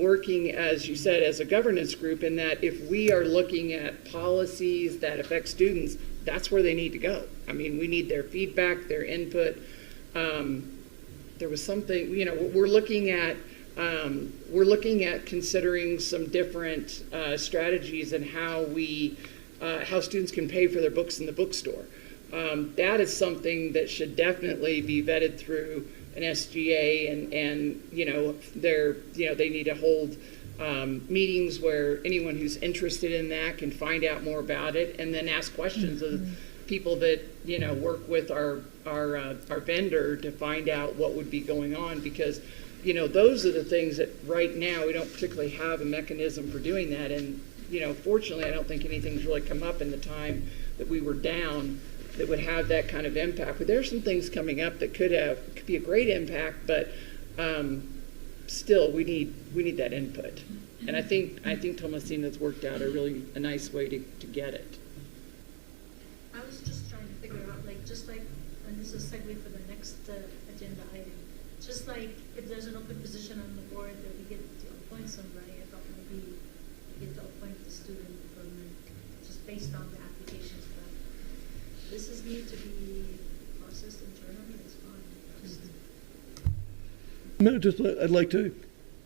working, as you said, as a governance group, in that if we are looking at policies that affect students, that's where they need to go. I mean, we need their feedback, their input. There was something, you know, we're looking at considering some different strategies and how students can pay for their books in the bookstore. That is something that should definitely be vetted through an SGA, and you know, they need to hold meetings where anyone who's interested in that can find out more about it, and then ask questions of people that, you know, work with our vendor to find out what would be going on, because, you know, those are the things that right now we don't particularly have a mechanism for doing that. And, you know, fortunately, I don't think anything's really come up in the time that we were down that would have that kind of impact. But there's some things coming up that could be a great impact, but still, we need that input. And I think Tomasina's worked out a nice way to get it. I was just trying to figure out, and this is a segue for the next agenda item, just like if there's an open position on the board that we get to appoint somebody, I thought maybe we get to appoint the student government just based on the applications, but this is need to be processed internally, it's fine. No, just I'd like to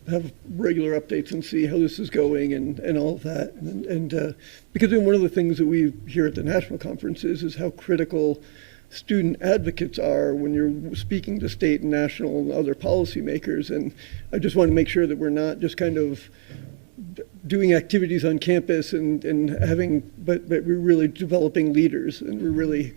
have regular updates and see how this is going and all of that. And because one of the things that we hear at the national conferences is how critical student advocates are when you're speaking to state and national and other policymakers. And I just want to make sure that we're not just kind of doing activities on campus and having, but we're really developing leaders, and we're really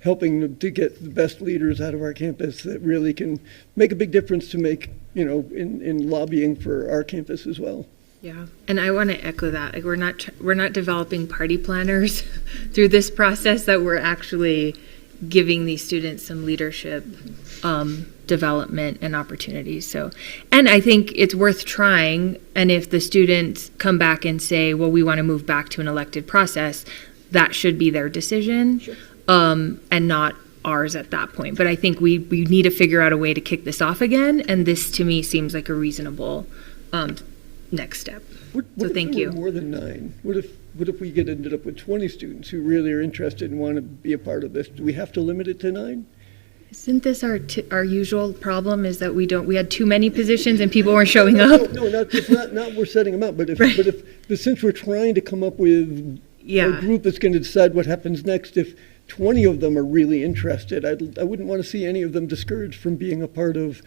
helping to get the best leaders out of our campus that really can make a big difference to make, in lobbying for our campus as well. Yeah, and I want to echo that. Like, we're not developing party planners through this process. That we're actually giving these students some leadership development and opportunities. So, and I think it's worth trying. And if the students come back and say, "Well, we want to move back to an elected process," that should be their decision, Sure. And not ours at that point. But I think we need to figure out a way to kick this off again. And this, to me, seems like a reasonable next step. What So if thank there you. were more than 9? What if we ended up with 20 students who really are interested and want to be a part of this? Do we have to limit it to 9? Isn't this our usual problem? Is that we had too many positions and people weren't showing up? No, not we're setting them up, but since we're trying to come up with Yeah. a group that's going to decide what happens next, if 20 of them are really interested, I wouldn't want to see any of them discouraged from being a part of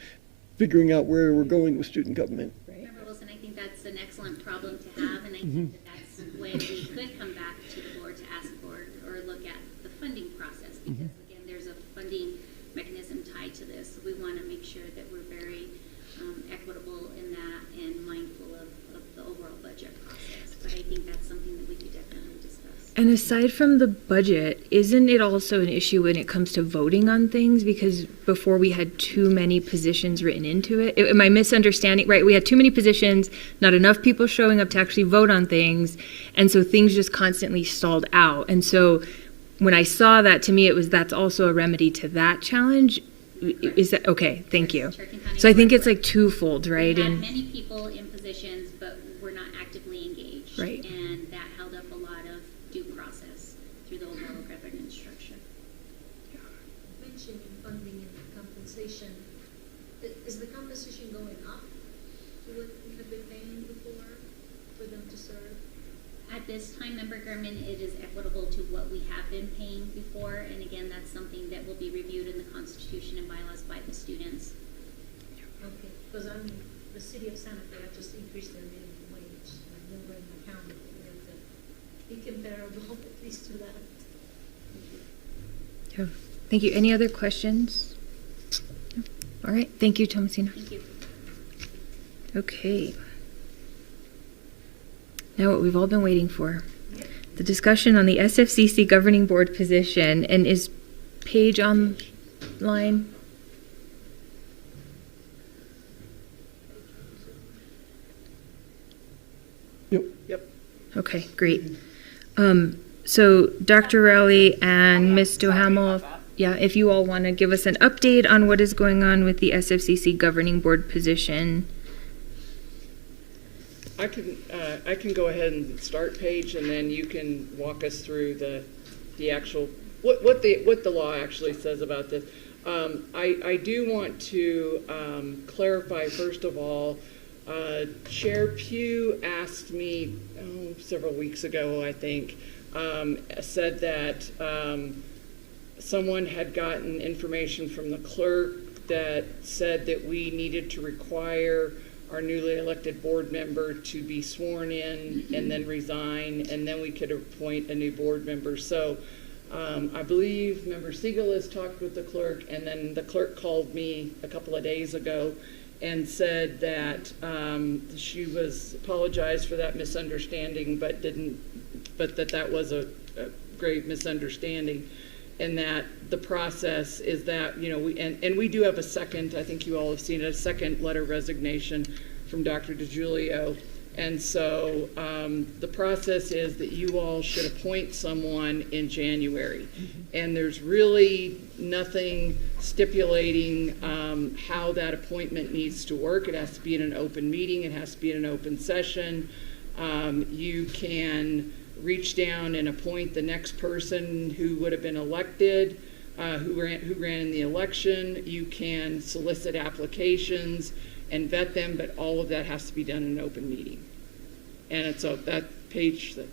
figuring out where we're going with student government. Member Wilson, I think that's an excellent problem to have, and I think that's when we could come back to the board to ask for or look at the funding process, because again, there's a funding mechanism tied to this. So we want to make sure that we're very equitable in that and mindful of the overall budget process. But I think that's something that we could definitely discuss. And aside from the budget, isn't it also an issue when it comes to voting on things? Because before we had too many positions written into it. Am I misunderstanding? Right, we had too many positions, not enough people showing up to actually vote on things, and so things just constantly stalled out. And so when I saw that, to me, that's also a remedy to that challenge. Is that okay? Thank you. So I think it's like twofold, right? We had And many people in positions, but we're not actively engaged. Right. And that held up a lot of due process through the overall governance structure. Mentioning funding and compensation, is the compensation going up to what we have been paying before for them to serve? At this time, Member Gurman, it is equitable to what we have been paying before, and again, that's something that will be reviewed in the Constitution and bylaws by the students. Okay, because the city of Santa Fe, I just increased their minimum wage. I remember in my county, we have to be comparable at least to that. yeah. Thank you. Any other questions? No? All right. Thank you, Thomasina. Thank you. Okay. Now what we've all been waiting for. The discussion on the SFCC governing board position. And is Paige online? Yep. Okay, great. So Dr. Rowley and Ms. Duhamel, yeah, if you all want to give us an update on what is going on with the SFCC governing board position. I can go ahead and start, Paige, and then you can walk us through the actual what the law actually says about this. I do want to clarify first of all. Chair Pugh asked me several weeks ago, I think, said that someone had gotten information from the clerk that said that we needed to require our newly elected board member to be sworn in and then resign, and then we could appoint a new board member. So I believe Member Siegel has talked with the clerk, and then the clerk called me a couple of days ago and said that she apologized for that misunderstanding, but that was a great misunderstanding, and that the process is that, we do have a second, I think you all have seen it, a second letter of resignation from Dr. DiGiulio. And so the process is that you all should appoint someone in January. And there's really nothing stipulating how that appointment needs to work. It has to be in an open meeting. It has to be in an open session. You can reach down and appoint the next person who would have been elected, who ran in the election. You can solicit applications. and vet them, but all of that has to be done in an open meeting. And it's that page that,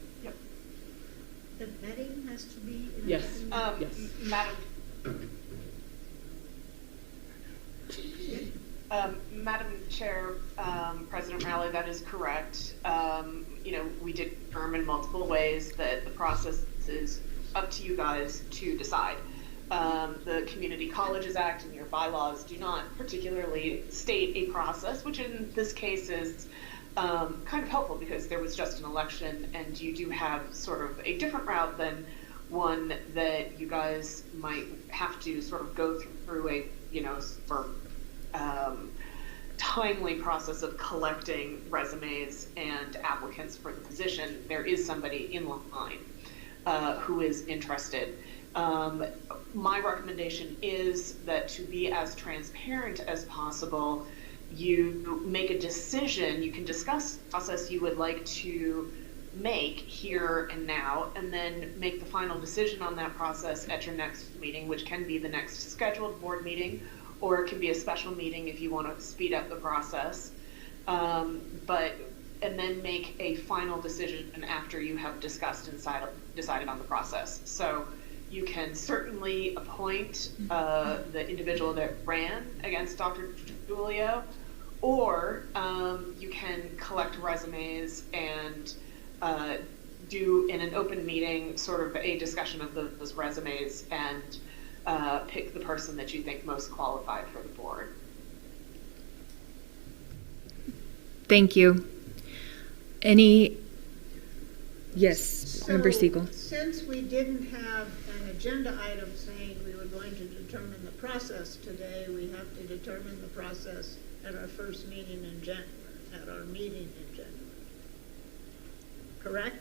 The vetting has to be in. yes, open yes. Madam, Madam Chair, President Rowley, that is correct. We did determine multiple ways that the process is up to you guys to decide. The Community Colleges Act and your bylaws do not particularly state a process, which in this case is kind of helpful because there was just an election and you do have sort of a different route than one that you guys might have to sort of go through a, timely process of collecting resumes and applicants for the position. There is somebody in line who is interested. My recommendation is that to be as transparent as possible, you make a decision, you can discuss the process you would like to make here and now, and then make the final decision on that process at your next meeting, which can be the next scheduled board meeting, or it can be a special meeting if you want to speed up the process. And then make a final decision after you have discussed and decided on the process. So you can certainly appoint the individual that ran against Dr. Giulio, or you can collect resumes and do in an open meeting sort of a discussion of those resumes and pick the person that you think most qualified for the board. Thank you. Yes, Member Siegel. Since we didn't have an agenda item saying we were going to determine the process today, we have to determine the process at our first meeting in January, at our meeting in January. Correct?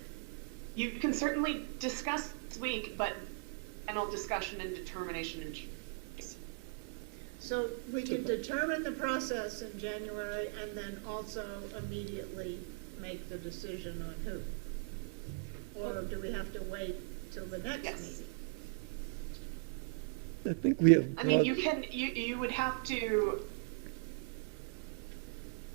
You can certainly discuss this week, but final discussion and determination in June. So we could determine the process in January and then also immediately make the decision on who? Or do we have to wait till the next Yes. meeting? I think we have. I mean, you would have to,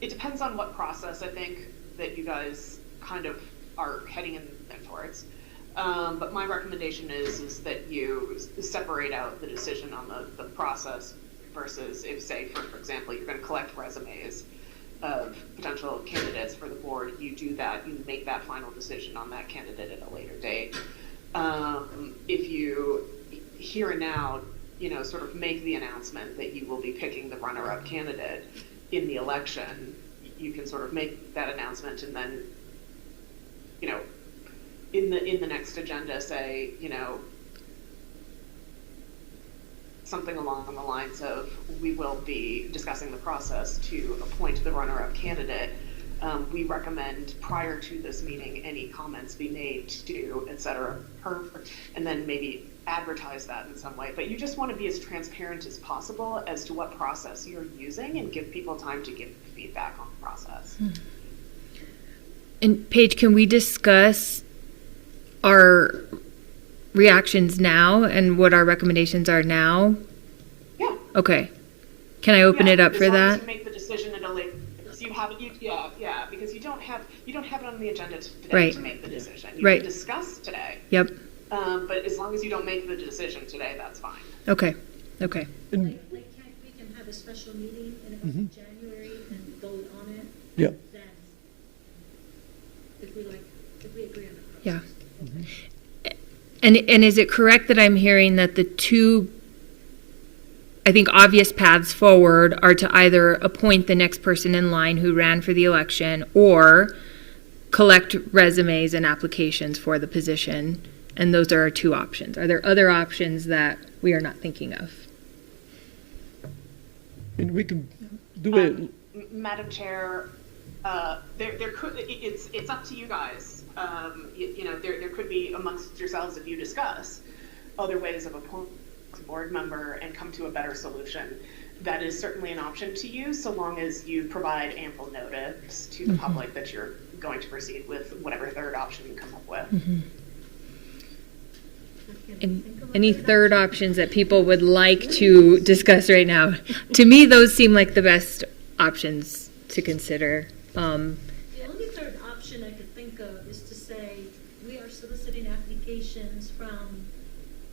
it depends on what process I think that you guys kind of are heading in towards. But my recommendation is that you separate out the decision on the process versus if, say, for example, you're going to collect resumes of potential candidates for the board, you do that, you make that final decision on that candidate at a later date. If you, here and now, sort of make the announcement that you will be picking the runner-up candidate in the election, you can sort of make that announcement and then, in the next agenda say, something along the lines of, we will be discussing the process to appoint the runner-up candidate. We recommend prior to this meeting, any comments be made to, et cetera, and then maybe advertise that in some way. But you just want to be as transparent as possible as to what process you're using and give people time to give feedback on the process. And Paige, can we discuss our reactions now and what our recommendations are now? Yeah. Okay. Can I open it up for as long that? as you make the decision at a later, so you have because you don't have it on the agenda today Right. to make the decision. You Right. can discuss today. Yep. But as long as you don't make the decision today, that's fine. Okay. Like, can't we can have a special meeting in January and vote on it? Yeah. Then, if we agree on the Yeah. process. Okay. And is it correct that I'm hearing that the two, I think, obvious paths forward are to either appoint the next person in line who ran for the election or collect resumes and applications for the position? And those are our two options. Are there other options that we are not thinking of? And we can do it. Madam Chair, there could, it's up to you guys. There could be amongst yourselves, if you discuss other ways of appointing a board member and come to a better solution. That is certainly an option to you, so long as you provide ample notice to the public that you're going to proceed with whatever third option you come up with. And any third options that people would like to discuss right now? To me, those seem like the best options to consider. The only third option I could think of is to say, we are soliciting applications from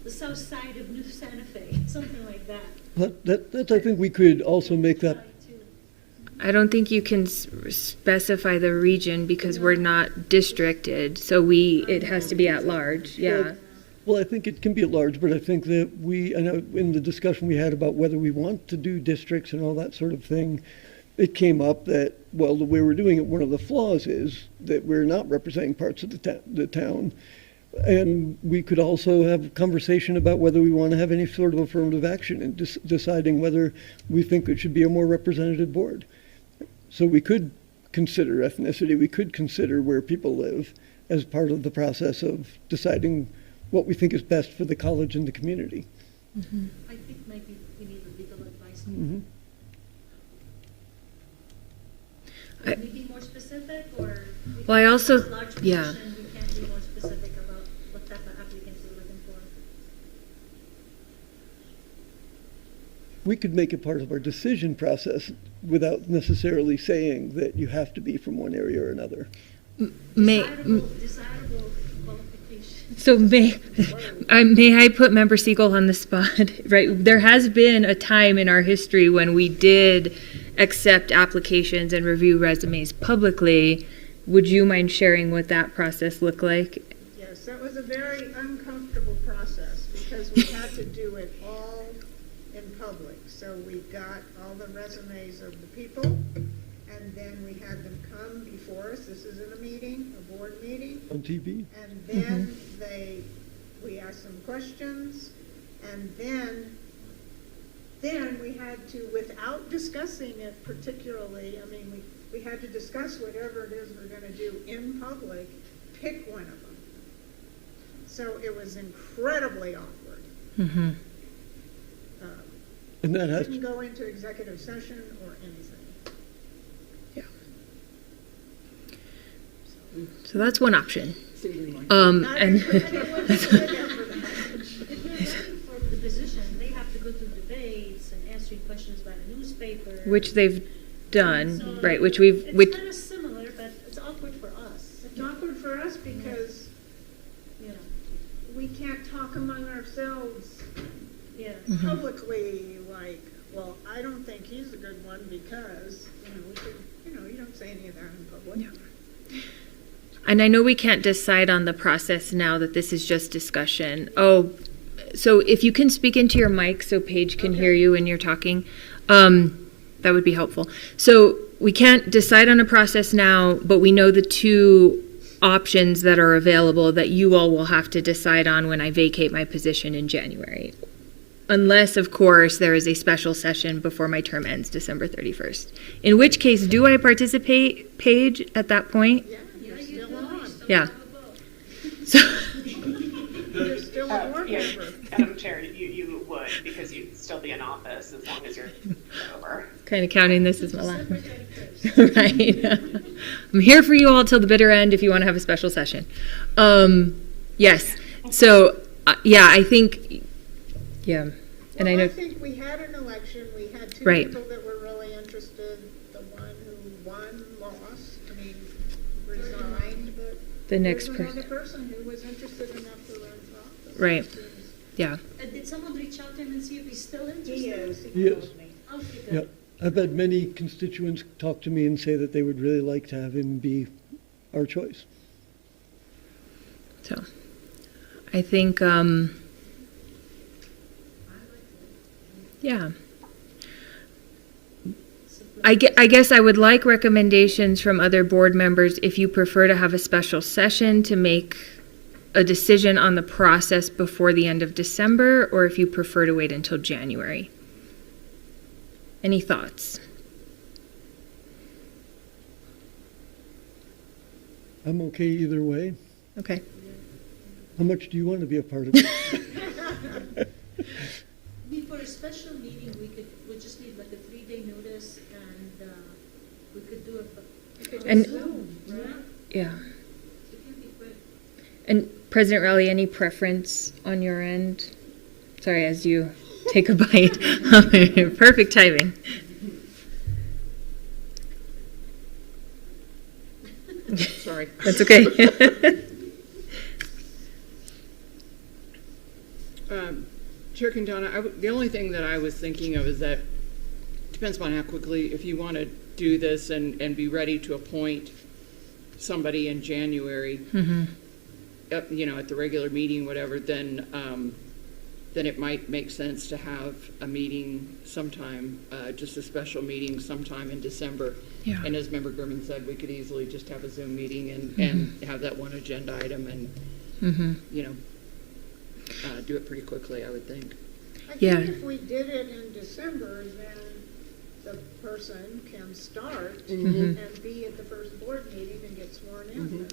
the south side of New Santa Fe, something like that. But that I think we could also make that, Side too. I don't think you can specify the region because we're not districted, so it has to be at large, yeah. well, I think it can be at large, but I think that I know in the discussion we had about whether we want to do districts and all that sort of thing, it came up that, well, the way we're doing it, one of the flaws is that we're not representing parts of the town. And we could also have a conversation about whether we want to have any sort of affirmative action in deciding whether we think it should be a more representative board. So we could consider ethnicity, we could consider where people live as part of the process of deciding what we think is best for the college and the community. I think maybe we need a legal advice. Mhm. Can we be more specific, or? Well, I also- Because large yeah. position, we can't be more specific about what type of applicants we're looking for. We could make it part of our decision process without necessarily saying that you have to be from one area or another. Desirable qualifications. So may I put Member Siegel on the spot? Right, there has been a time in our history when we did accept applications and review resumes publicly. Would you mind sharing what that process looked like? Yes, that was a very uncomfortable process because we had to do it all in public. So we got all the resumes of the people, and then we had them come before us. This is in a meeting, a board meeting. On TV? And then we asked them questions, and then we had to, without discussing it particularly, I mean, we had to discuss whatever it is we're going to do in public, pick one of them. So it was incredibly awkward. Mm-hmm. And that has, Didn't go into executive session or anything. So that's one option. Not And everybody was good for that. If you're running for the position, they have to go through debates and answering questions by the newspaper. which they've done, So right? Which It's kind of similar, but it's awkward for us. It's awkward for us because Yeah, we can't talk among ourselves yeah. publicly like, well, I don't think he's a good one because, you don't say any of that in public. And I know we can't decide on the process now that this is just discussion. Oh, so if you can speak into your mic so Paige can hear you when you're talking, that would be helpful. So we can't decide on a process now, but we know the two options that are available that you all will have to decide on when I vacate my position in January. Unless, of course, there is a special session before my term ends December 31st. In which case, do I participate, Paige, at that point? Yeah, you're still on. Yeah. So, You're still a board Yeah, member. Madam Chair, you would, because you'd still be in office as long as you're over. kind of counting this as my last December one. 31st. Right. I'm here for you all till the bitter end if you want to have a special session. Yes. So, yeah, I think, yeah. And Well, I know, I think we had an election, we had two Right. people that were really interested. The one who won lost, resigned, but the next there's person. another person who was interested enough to run for office. Right. Yeah. Did someone reach out to him and see if he's still interested? He is, he Yes. told me. Okay, good. Yeah, I've had many constituents talk to me and say that they would really like to have him be our choice. So, I think, yeah. I guess I would like recommendations from other board members if you prefer to have a special session to make a decision on the process before the end of December, or if you prefer to wait until January. Any thoughts? I'm okay either way. Okay. How much do you want to be a part of it? I mean, for a special meeting, we just need like a 3-day notice, and we could do it. And- Zoom, right? Yeah. It can be quick. And President Rowley, any preference on your end? Sorry, as you take a bite. Perfect timing. Sorry. That's okay. Chair Quintana, the only thing that I was thinking of is that depends upon how quickly, if you want to do this and be ready to appoint somebody in January, you know, at the regular meeting, whatever, then it might make sense to have a meeting sometime, just a special meeting sometime in December. Yeah. And as Member Gurman said, we could easily just have a Zoom meeting and have that one agenda item and, you know, do it pretty quickly, I would think. I Yeah. think if we did it in December, then the person can start and be at the first board meeting and get sworn in.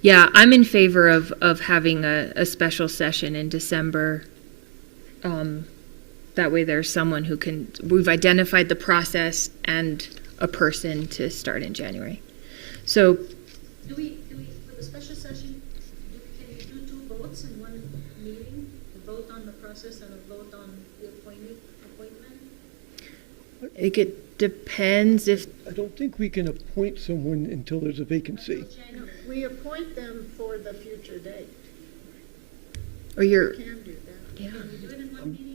Yeah, I'm in favor of having a special session in December. That way there's someone who can, we've identified the process and a person to start in January. So, Do we, for the special session, can you do two votes in one meeting? A vote on the process and a vote on the appointment? it depends if, I don't think we can appoint someone until there's a vacancy. No, we appoint them for the future date. or you're, We can do that. yeah. Can we do it in one meeting?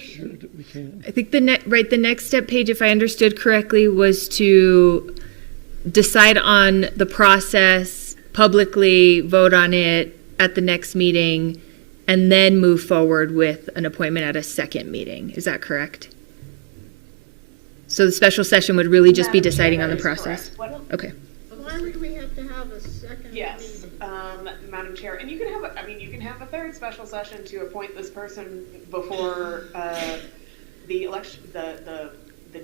Sure that we can. I think the next step page, if I understood correctly, was to decide on the process publicly, vote on it at the next meeting, and then move forward with an appointment at a second meeting. Is that correct? So the special session would really just be Madam Chair, deciding on that the is process? correct. Okay. Why would we have to have a second Yes, meeting? Madam Chair, and you can have, you can have a third special session to appoint this person before the election, the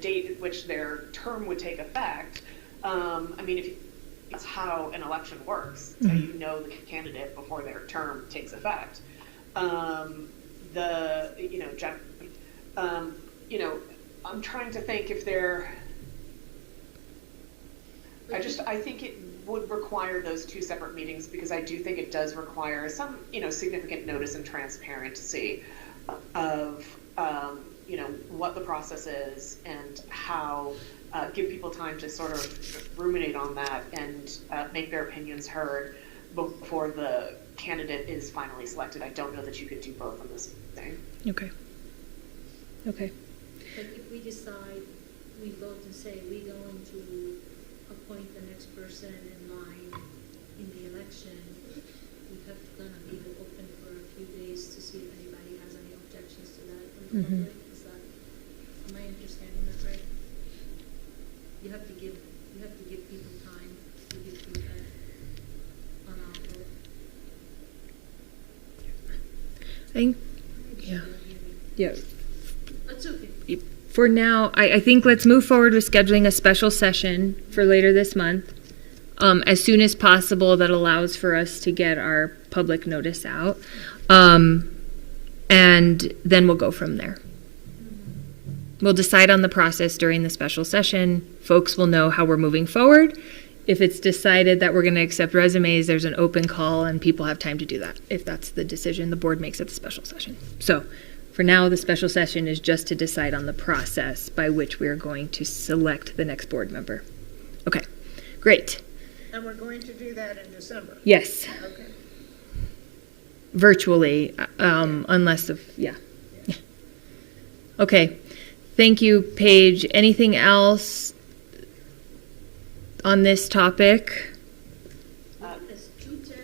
date at which their term would take effect. That's how an election works. So you know the candidate before their term takes effect. I'm trying to think if there. I think it would require those two separate meetings because I do think it does require some, significant notice and transparency of, what the process is and how, give people time to sort of ruminate on that and make their opinions heard before the candidate is finally selected. I don't know that you could do both on this thing. Okay. Okay. But if we decide, we vote and say we're going to appoint the next person in line in the election, we have to kind of leave it open for a few days to see if anybody has any objections to that from the public. Is that, am I understanding that right? You have to give people time to give feedback on our vote. I think, yeah. Yeah. That's okay. For now, I think let's move forward with scheduling a special session for later this month. As soon as possible, that allows for us to get our public notice out. And then we'll go from there. We'll decide on the process during the special session. Folks will know how we're moving forward. If it's decided that we're going to accept resumes, there's an open call and people have time to do that if that's the decision the board makes at the special session. So for now, the special session is just to decide on the process by which we are going to select the next board member. Okay, great. And we're going to do that in December? Yes, Okay. virtually, unless of, yeah. Okay, thank you, Paige. Anything else on this topic? It's 210,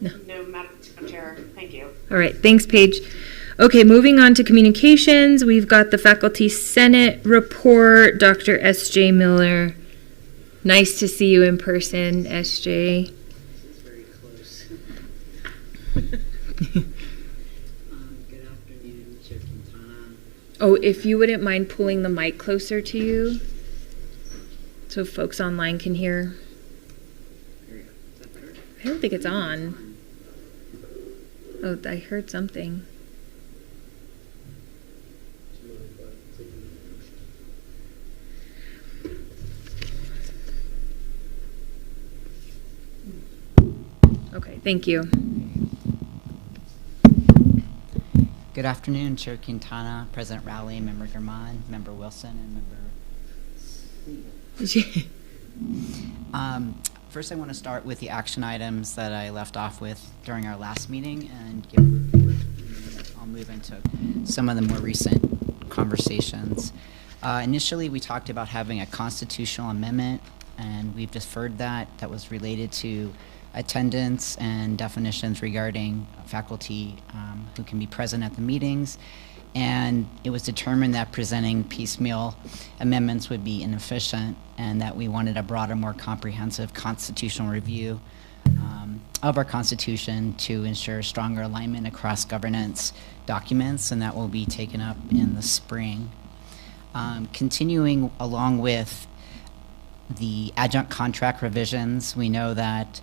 209. No, Madam Chair, thank you. All right, thanks, Paige. Okay, moving on to communications, we've got the Faculty Senate report, Dr. S.J. Miller. Nice to see you in person, S.J. This is very close. Good afternoon, Chair Quintana. Oh, if you wouldn't mind pulling the mic closer to you so folks online can hear. There we go. Is that better? I don't think it's on. Oh, I heard something. Okay, thank you. Good afternoon, Chair Quintana, President Rowley, Member German, Member Wilson, and Member First, I want to start with the action items that I left off with during our last meeting and give a report. I'll move into some of the more recent conversations. Initially, we talked about having a constitutional amendment, and we've deferred that. That was related to attendance and definitions regarding faculty who can be present at the meetings. And it was determined that presenting piecemeal amendments would be inefficient, and that we wanted a broader, more comprehensive constitutional review of our Constitution to ensure stronger alignment across governance documents, and that will be taken up in the spring. Continuing along with the adjunct contract revisions, we know that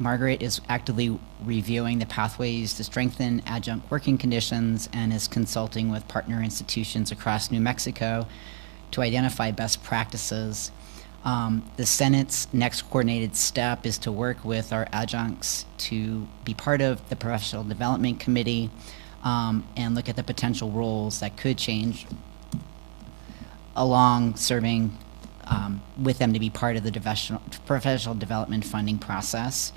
Margaret is actively reviewing the pathways to strengthen adjunct working conditions and is consulting with partner institutions across New Mexico to identify best practices. The Senate's next coordinated step is to work with our adjuncts to be part of the Professional Development Committee and look at the potential roles that could change along serving with them to be part of the professional development funding process.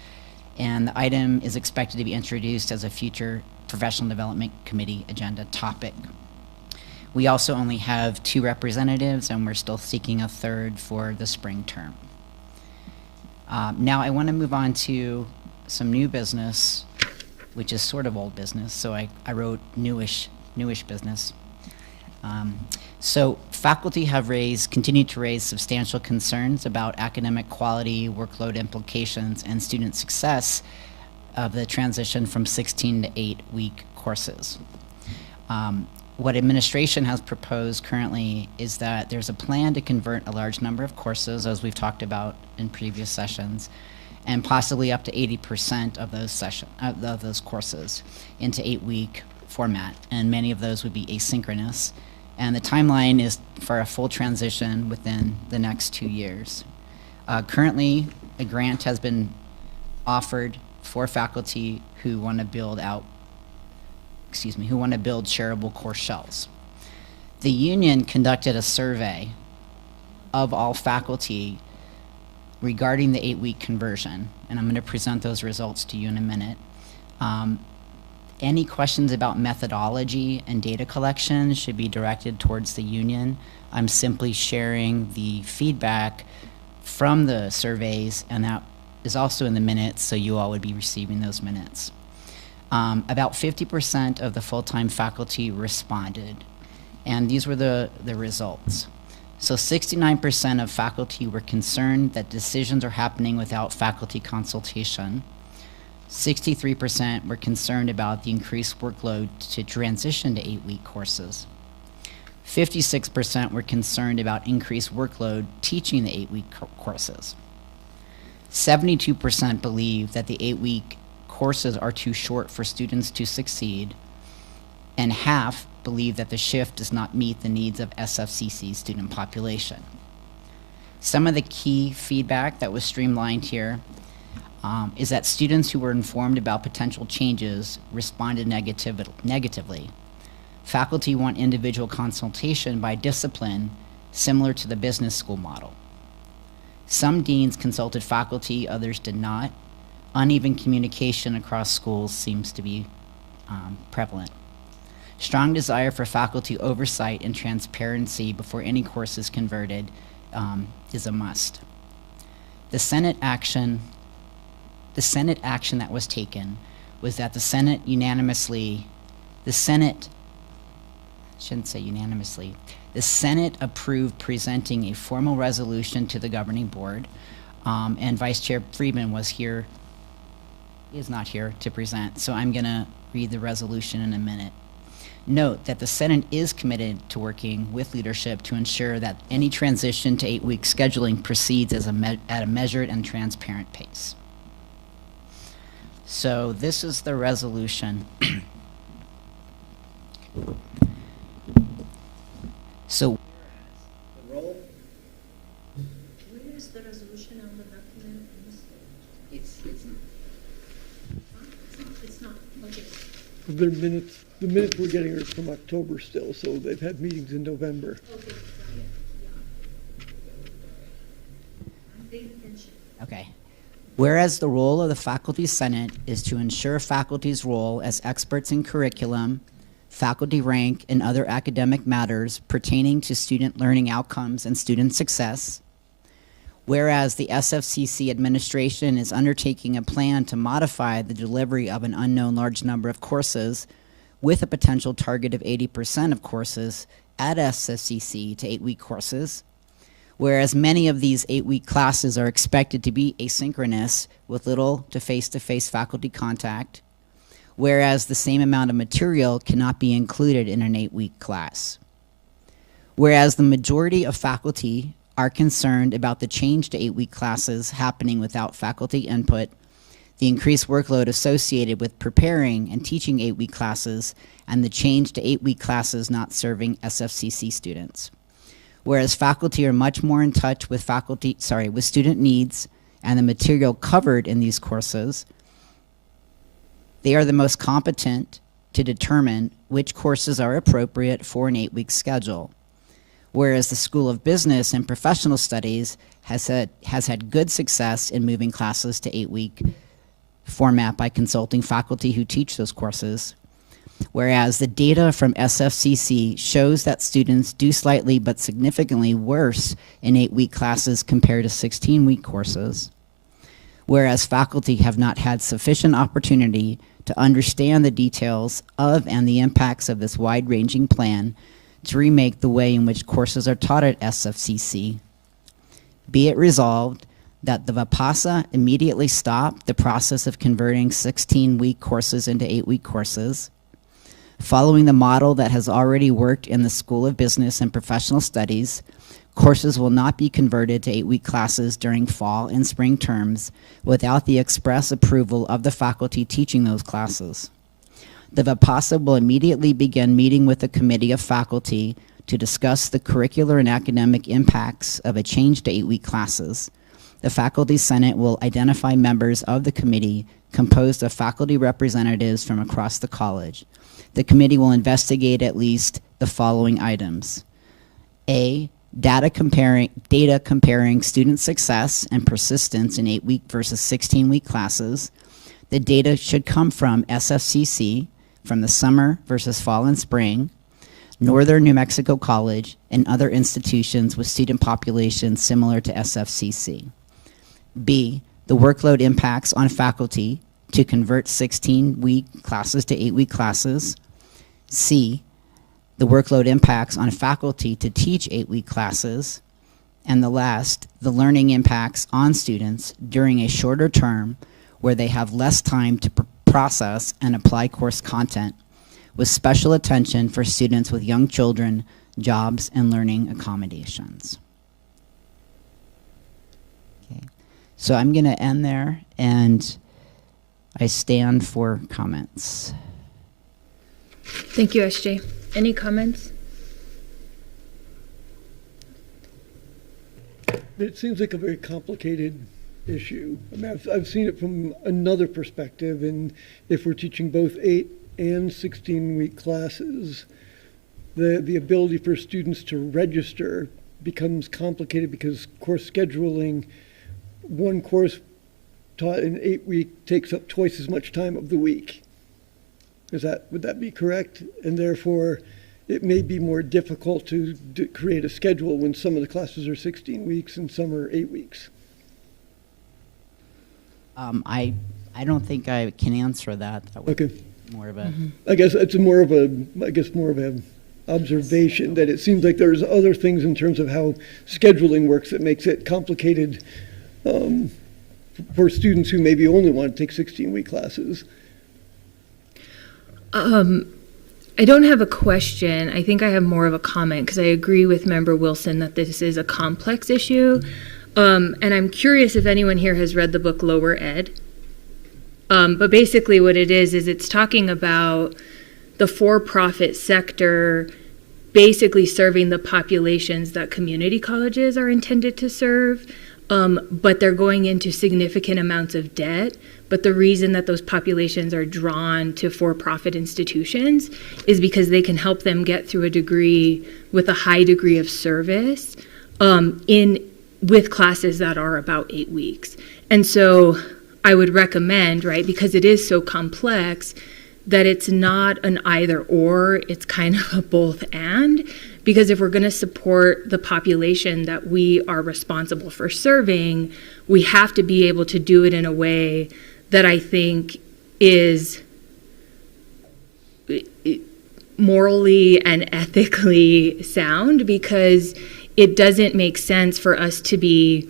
And the item is expected to be introduced as a future Professional Development Committee agenda topic. We also only have 2 representatives, and we're still seeking a 3rd for the spring term. Now I want to move on to some new business, which is sort of old business, so I wrote newish business. So faculty have continued to raise substantial concerns about academic quality, workload implications, and student success of the transition from 16 to 8-week courses. What administration has proposed currently is that there's a plan to convert a large number of courses, as we've talked about in previous sessions, and possibly up to 80% of those courses into 8-week format, and many of those would be asynchronous. And the timeline is for a full transition within the next 2 years. Currently, a grant has been offered for faculty who want to build shareable course shells. The union conducted a survey of all faculty regarding the 8-week conversion, and I'm going to present those results to you in a minute. Any questions about methodology and data collection should be directed towards the union. I'm simply sharing the feedback from the surveys, and that is also in the minutes, so you all would be receiving those minutes. About 50% of the full-time faculty responded, and these were the results. So 69% of faculty were concerned that decisions are happening without faculty consultation. 63% were concerned about the increased workload to transition to 8-week courses. 56% were concerned about increased workload teaching the 8-week courses. 72% believe that the 8-week courses are too short for students to succeed, and half believe that the shift does not meet the needs of SFCC student population. Some of the key feedback that was streamlined here is that students who were informed about potential changes responded negatively. Faculty want individual consultation by discipline, similar to the business school model. Some deans consulted faculty, others did not. Uneven communication across schools seems to be prevalent. Strong desire for faculty oversight and transparency before any course is converted is a must. The Senate action that was taken was that the Senate approved presenting a formal resolution to the governing board, and Vice Chair Friedman is not here to present, so I'm going to read the resolution in a minute. Note that the Senate is committed to working with leadership to ensure that any transition to 8-week scheduling proceeds at a measured and transparent pace. So this is the resolution. So Where is the resolution on the document? it's It's not, okay. The minutes we're getting are from October still, so they've had meetings in November. Okay, Okay. Whereas the role of the Faculty Senate is to ensure faculty's role as experts in curriculum, faculty rank, and other academic matters pertaining to student learning outcomes and student success. Whereas the SFCC administration is undertaking a plan to modify the delivery of an unknown large number of courses with a potential target of 80% of courses at SFCC to 8-week courses. Whereas many of these 8-week classes are expected to be asynchronous with little to face-to-face faculty contact, whereas the same amount of material cannot be included in an 8-week class. Whereas the majority of faculty are concerned about the change to 8-week classes happening without faculty input, the increased workload associated with preparing and teaching 8-week classes, and the change to 8-week classes not serving SFCC students. Whereas faculty are much more in touch with student needs and the material covered in these courses, they are the most competent to determine which courses are appropriate for an 8-week schedule. Whereas the School of Business and Professional Studies has had good success in moving classes to 8-week format by consulting faculty who teach those courses. Whereas the data from SFCC shows that students do slightly but significantly worse in 8-week classes compared to 16-week courses. Whereas faculty have not had sufficient opportunity to understand the details of and the impacts of this wide-ranging plan to remake the way in which courses are taught at SFCC. Be it resolved that the VAPASA immediately stop the process of converting 16-week courses into 8-week courses, following the model that has already worked in the School of Business and Professional Studies. Courses will not be converted to 8-week classes during fall and spring terms without the express approval of the faculty teaching those classes. The VAPASA will immediately begin meeting with the committee of faculty to discuss the curricular and academic impacts of a change to 8-week classes. The Faculty Senate will identify members of the committee composed of faculty representatives from across the college. The committee will investigate at least the following items. A, data comparing student success and persistence in 8-week versus 16-week classes. The data should come from SFCC, from the summer versus fall and spring, Northern New Mexico College, and other institutions with student populations similar to SFCC. B, the workload impacts on faculty to convert 16-week classes to 8-week classes. C, the workload impacts on faculty to teach 8-week classes. And the last, the learning impacts on students during a shorter term where they have less time to process and apply course content, with special attention for students with young children, jobs, and learning accommodations. Okay. So I'm going to end there, and I stand for comments. Thank you, SJ. Any comments? It seems like a very complicated issue. I mean, I've seen it from another perspective, and if we're teaching both 8 and 16-week classes, the ability for students to register becomes complicated because course scheduling, one course taught in 8-week takes up twice as much time of the week. Would that be correct? And therefore, it may be more difficult to create a schedule when some of the classes are 16 weeks and some are 8 weeks. I don't think I can answer that. That would Okay. be more of a. I guess it's more of a observation that it seems like there's other things in terms of how scheduling works that makes it complicated for students who maybe only want to take 16-week classes. I don't have a question. I think I have more of a comment because I agree with Member Wilson that this is a complex issue. And I'm curious if anyone here has read the book Lower Ed. But basically what it is it's talking about the for-profit sector basically serving the populations that community colleges are intended to serve, but they're going into significant amounts of debt. But the reason that those populations are drawn to for-profit institutions is because they can help them get through a degree with a high degree of service in with classes that are about 8 weeks. And so I would recommend, right, because it is so complex, that it's not an either or, it's kind of a both and. Because if we're going to support the population that we are responsible for serving, we have to be able to do it in a way that I think is morally and ethically sound, because it doesn't make sense for us to be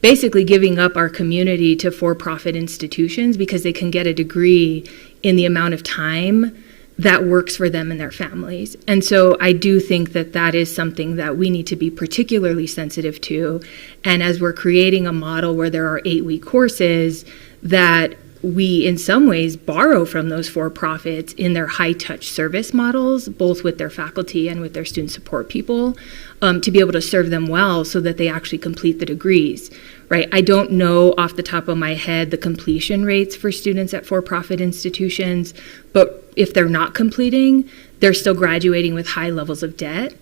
basically giving up our community to for-profit institutions because they can get a degree in the amount of time that works for them and their families. And so I do think that that is something that we need to be particularly sensitive to. And as we're creating a model where there are 8-week courses, that we in some ways borrow from those for-profits in their high-touch service models, both with their faculty and with their student support people, to be able to serve them well so that they actually complete the degrees, right? I don't know off the top of my head the completion rates for students at for-profit institutions, but if they're not completing, they're still graduating with high levels of debt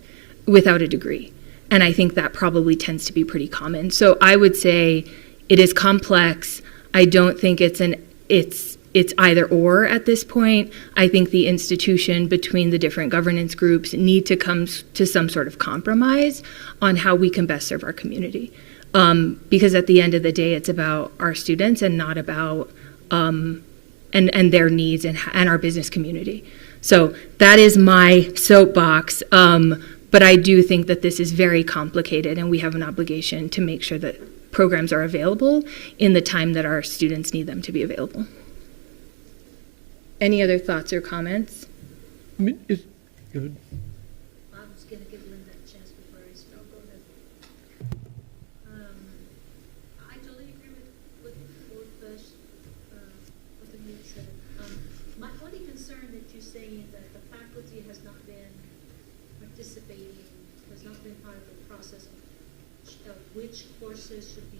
without a degree. And I think that probably tends to be pretty common. So I would say it is complex. I don't think it's either or at this point. I think the institution between the different governance groups need to come to some sort of compromise on how we can best serve our community. Because at the end of the day, it's about our students and not about and their needs and our business community. So that is my soapbox. But I do think that this is very complicated, and we have an obligation to make sure that programs are available in the time that our students need them to be available. Any other thoughts or comments? I mean, it's good. I was going to give Linda a chance before I start. Go ahead. I totally agree with both of you said. My only concern that you're saying that the faculty has not been participating, has not been part of the process of which courses should be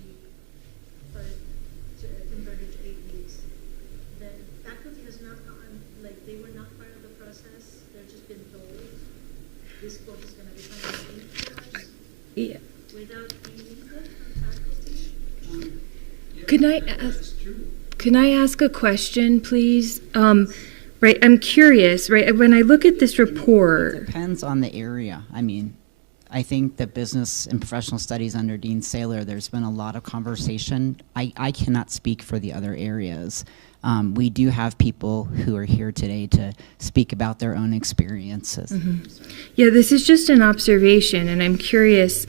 converted to 8 weeks. Then faculty has not gotten, like they were not part of the process. They've just been told this course is going to become an 8 course. Yeah. Without any input from faculty. Can I ask a question, please? Right, I'm curious. Right, when I look at this report, It depends on the area. I mean, I think that business and professional studies under Dean Saylor, there's been a lot of conversation. I cannot speak for the other areas. We do have people who are here today to speak about their own experiences. Mm-hmm. Yeah, this is just an observation, and I'm curious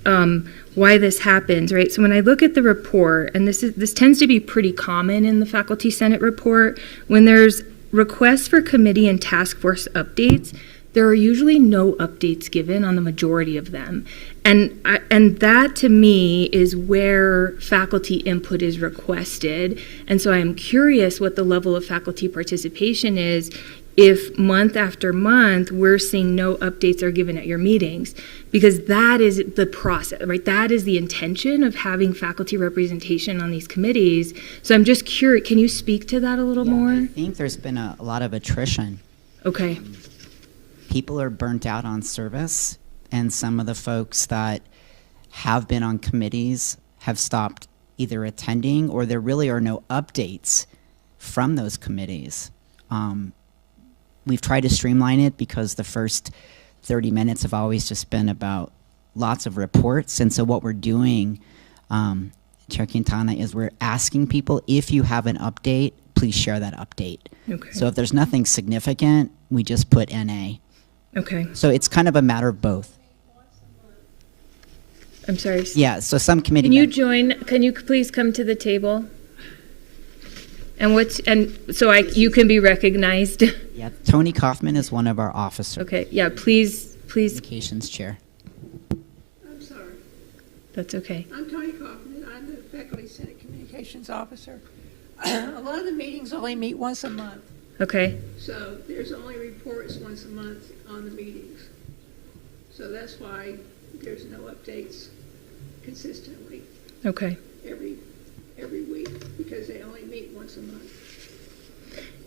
why this happens, right? So when I look at the report, and this tends to be pretty common in the Faculty Senate report, when there's requests for committee and task force updates, there are usually no updates given on the majority of them. And that, to me, is where faculty input is requested. And so I'm curious what the level of faculty participation is if month after month we're seeing no updates are given at your meetings. Because that is the process, right? That is the intention of having faculty representation on these committees. So I'm just curious, can you speak to that a little more? I think there's been a lot of attrition. Okay. People are burnt out on service, and some of the folks that have been on committees have stopped either attending, or there really are no updates from those committees. We've tried to streamline it because the first 30 minutes have always just been about lots of reports, and so what we're doing, Chair Quintana, is we're asking people, if you have an update, please share that update. Okay. So if there's nothing significant, we just put NA. Okay. So it's kind of a matter of both. I'm sorry. Yeah, so some committee Can you please come to the table? And so you can be recognized. Yeah, Tony Kaufman is one of our officers. Okay. Yeah, please. Communications chair. I'm sorry. That's okay. I'm Tony Kaufman. I'm the Faculty Senate Communications Officer. A lot of the meetings only meet once a month, Okay. so there's only reports once a month on the meetings. So that's why there's no updates consistently Okay. every week, because they only meet once a month.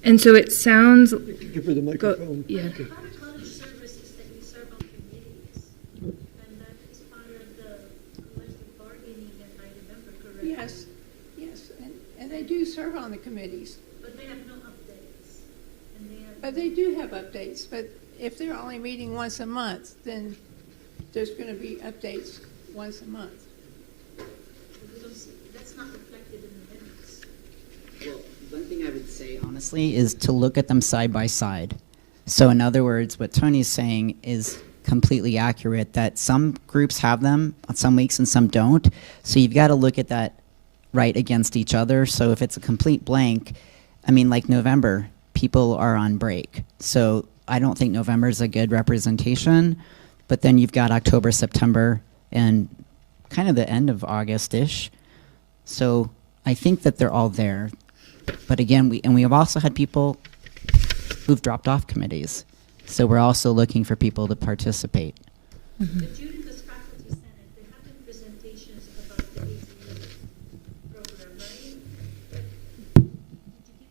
And so it sounds. Give her the microphone. Yeah. Part of college services that we serve on committees, and that is part of the collective bargaining and Yes, yes, and they do serve on the committees. But they have no updates. And they have But they do have updates, but if they're only meeting once a month, then there's going to be updates once a month. because that's not reflected in the minutes. Well, one thing I would say honestly is to look at them side by side. So in other words, what Tony's saying is completely accurate, that some groups have them on some weeks and some don't. So you've got to look at that right against each other. So if it's a complete blank, I mean, like November, people are on break. So I don't think November is a good representation. But then you've got October, September, and kind of the end of August-ish. So I think that they're all there. But again, we have also had people who've dropped off committees. So we're also looking for people to participate. But during this faculty senate, there have been presentations about the ACU program, right? But did you give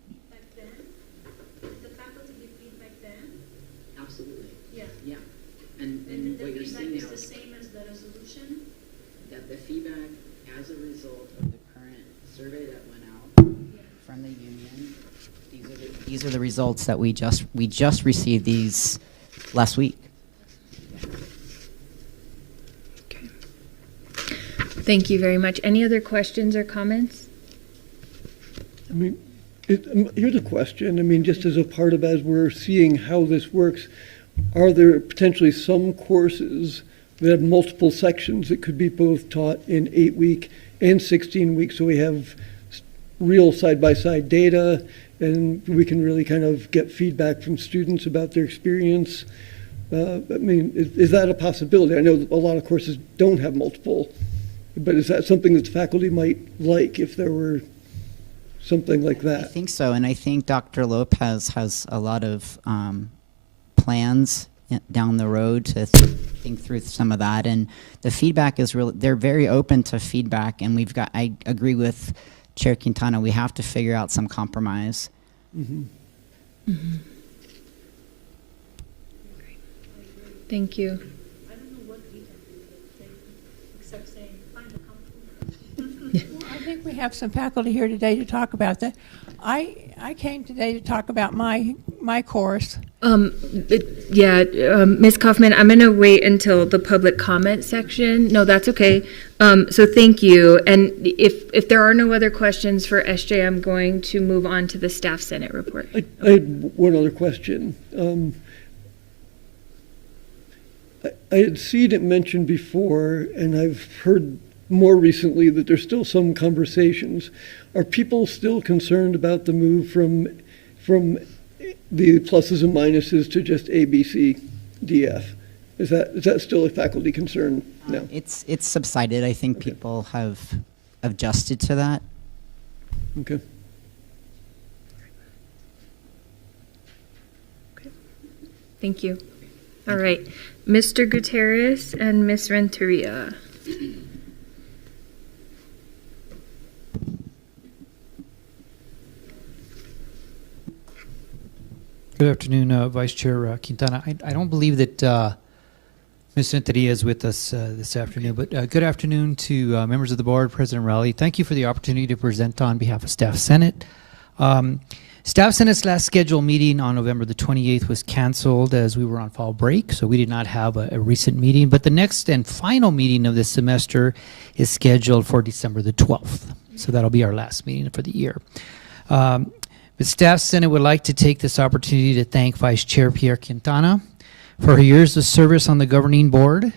feedback then? Did the faculty give feedback then? Absolutely. Yeah. Yeah. And And the what you're feedback seeing is now the same as the resolution? that the feedback as a result of the current survey that went out from the union, these are the results that we just received these last week. Okay. Thank you very much. Any other questions or comments? I mean, here's a question. I mean, just as a part of, as we're seeing how this works, are there potentially some courses that have multiple sections that could be both taught in 8-week and 16-week, so we have real side-by-side data and we can really kind of get feedback from students about their experience? I mean, is that a possibility? I know a lot of courses don't have multiple, but is that something that the faculty might like if there were something like that? I think so, and I think Dr. Lopez has a lot of plans down the road to think through some of that, and the feedback is really, they're very open to feedback, and I agree with Chair Quintana, we have to figure out some compromise. Mm-hmm. Mm-hmm. Thank you. I don't know what we can do, except saying, find a compromise. Well, I think we have some faculty here today to talk about that. I came today to talk about my course. Ms. Kaufman, I'm going to wait until the public comment section. No, that's okay. So thank you. And if there are no other questions for SJ, I'm going to move on to the Staff Senate report. I had one other question. I had seen it mentioned before, and I've heard more recently that there's still some conversations. Are people still concerned about the move from the pluses and minuses to just A, B, C, D, F? Is that still a faculty concern now? It's subsided. I think Okay. people have adjusted to that. Okay. Thank you. All right. Mr. Gutierrez and Ms. Renteria. Good afternoon, Vice Chair Quintana. I don't believe that Ms. Renteria is with us this afternoon, but good afternoon to members of the board, President Rowley. Thank you for the opportunity to present on behalf of Staff Senate. Staff Senate's last scheduled meeting on November the 28th was canceled as we were on fall break, so we did not have a recent meeting, but the next and final meeting of this semester is scheduled for December the 12th. So that'll be our last meeting for the year. The Staff Senate would like to take this opportunity to thank Vice Chair Pierre Quintana for her years of service on the governing board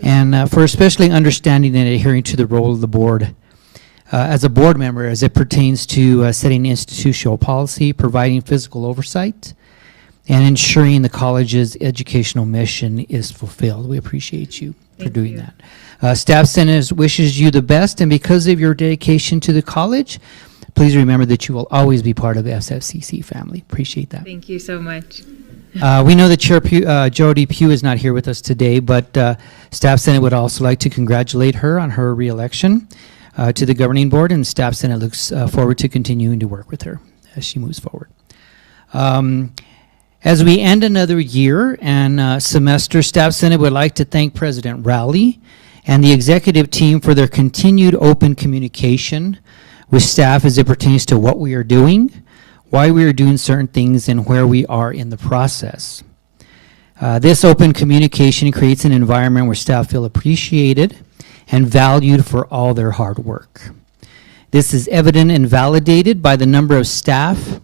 and for especially understanding and adhering to the role of the board as a board member as it pertains to setting institutional policy, providing physical oversight, and ensuring the college's educational mission is fulfilled. We appreciate you for doing that. Staff Senate wishes you the best, and because of your dedication to the college, please remember that you will always be part of the SFCC family. Appreciate that. Thank you so much. We know that Chair Jody Pugh is not here with us today, but Staff Senate would also like to congratulate her on her re-election to the governing board, and Staff Senate looks forward to continuing to work with her as she moves forward. As we end another year and semester, Staff Senate would like to thank President Rowley and the executive team for their continued open communication with staff as it pertains to what we are doing, why we are doing certain things, and where we are in the process. This open communication creates an environment where staff feel appreciated and valued for all their hard work. This is evident and validated by the number of staff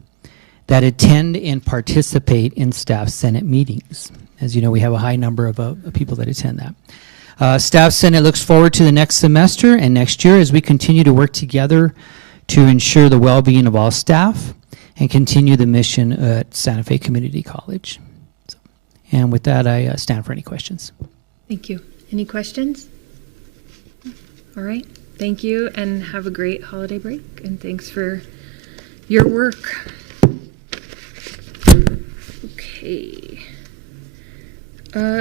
that attend and participate in staff Senate meetings. As you know, we have a high number of people that attend that. Staff Senate looks forward to the next semester and next year as we continue to work together to ensure the well-being of all staff and continue the mission at Santa Fe Community College. So, and with that, I stand for any questions. Thank you. Any questions? All right. Thank you, and have a great holiday break, and thanks for your work. Okay.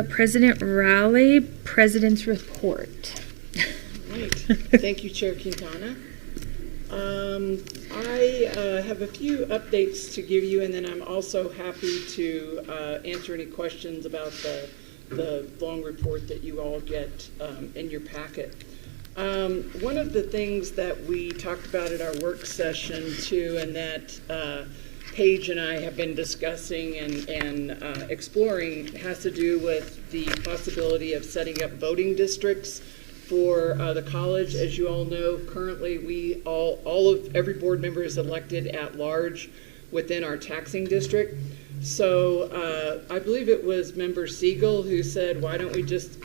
President Raleigh, President's Report. Right. Thank you, Chair Quintana. I have a few updates to give you, and then I'm also happy to answer any questions about the long report that you all get in your packet. One of the things that we talked about at our work session too, and that Paige and I have been discussing and exploring, has to do with the possibility of setting up voting districts for the college. As you all know, currently every board member is elected at large within our taxing district. So I believe it was Member Siegel who said, why don't we just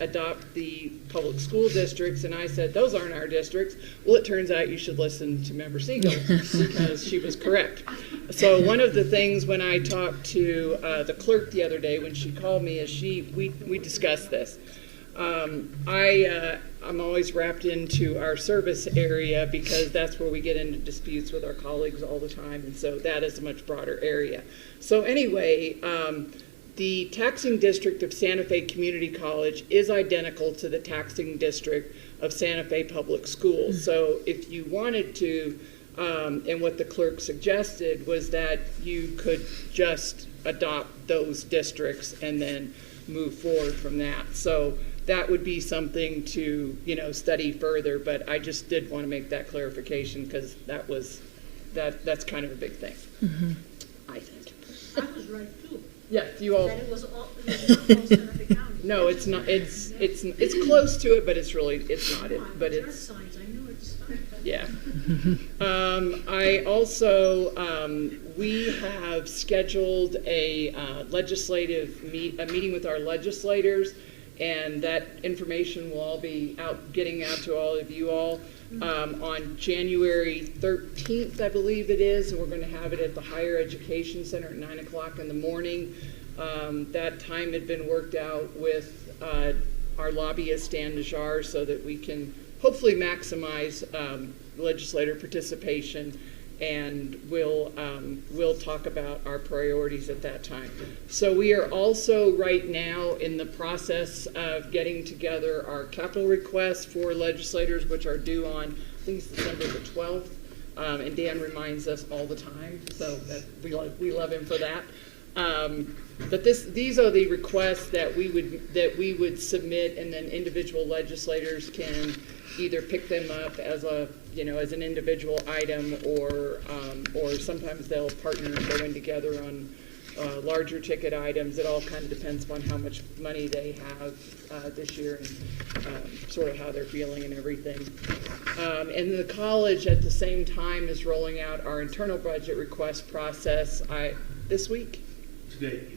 adopt the public school districts? And I said, those aren't our districts. Well, it turns out you should listen to Member Siegel because she was correct. So one of the things when I talked to the clerk the other day when she called me is we discussed this. I'm always wrapped into our service area because that's where we get into disputes with our colleagues all the time, and so that is a much broader area. So anyway, the taxing district of Santa Fe Community College is identical to the taxing district of Santa Fe Public Schools. So if you wanted to, and what the clerk suggested was that you could just adopt those districts and then move forward from that. So that would be something to, study further, but I just did want to make that clarification because that's kind of a big thing, I think. I was right too. Yeah, you all. That it was all Santa Fe County. No, it's not. It's close to it, but it's not it. But Chart it's. signs, I knew it's. Yeah. I also, we have scheduled a meeting with our legislators, and that information will all be getting out to all of you all on January 13th, I believe it is, and we're going to have it at the Higher Education Center at 9 o'clock in the morning. That time had been worked out with our lobbyist, Dan Najjar, so that we can hopefully maximize legislator participation, and we'll talk about our priorities at that time. So we are also right now in the process of getting together our capital requests for legislators, which are due on, I think it's December the 12th, and Dan reminds us all the time, so that we love him for that. But these are the requests that we would submit, and then individual legislators can either pick them up as an individual item, or sometimes they'll partner and go in together on larger ticket items. It all kind of depends upon how much money they have this year and sort of how they're feeling and everything. And the college at the same time is rolling out our internal budget request process this week?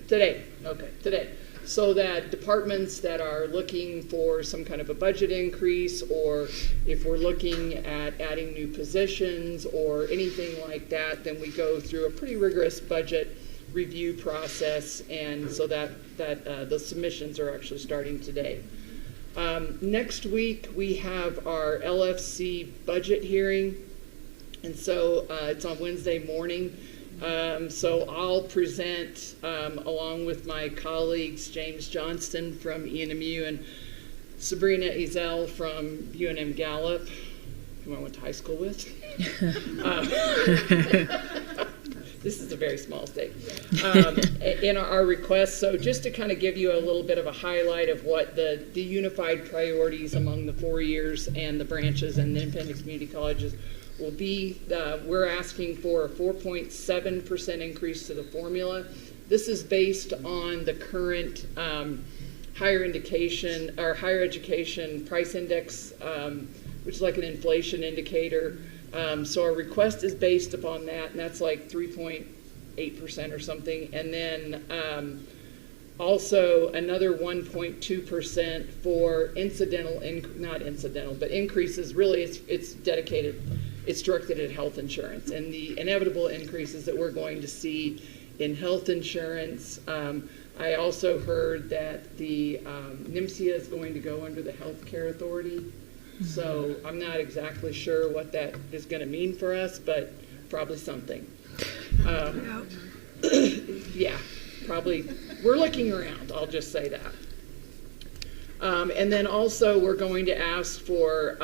Today. Okay, today. So that departments that are looking for some kind of a budget increase, or if we're looking at adding new positions or anything like that, then we go through a pretty rigorous budget review process, and so that the submissions are actually starting today. Next week we have our LFC budget hearing, and so it's on Wednesday morning. So I'll present along with my colleagues James Johnston from ENMU and Sabrina Ezel from UNM Gallup, whom I went to high school with. This is a very small state. In our request, so just to kind of give you a little bit of a highlight of what the unified priorities among the 4 years and the branches and the independent community colleges will be, we're asking for a 4.7% increase to the formula. This is based on the current higher education price index, which is like an inflation indicator. So our request is based upon that, and that's like 3.8% or something. And then also another 1.2% for increases. Really, it's directed at health insurance and the inevitable increases that we're going to see in health insurance. I also heard that the NIMSIA is going to go under the Health Care Authority. So I'm not exactly sure what that is going to mean for us, but probably something. Yeah, probably. We're looking around, I'll just say that. And then also we're going to ask for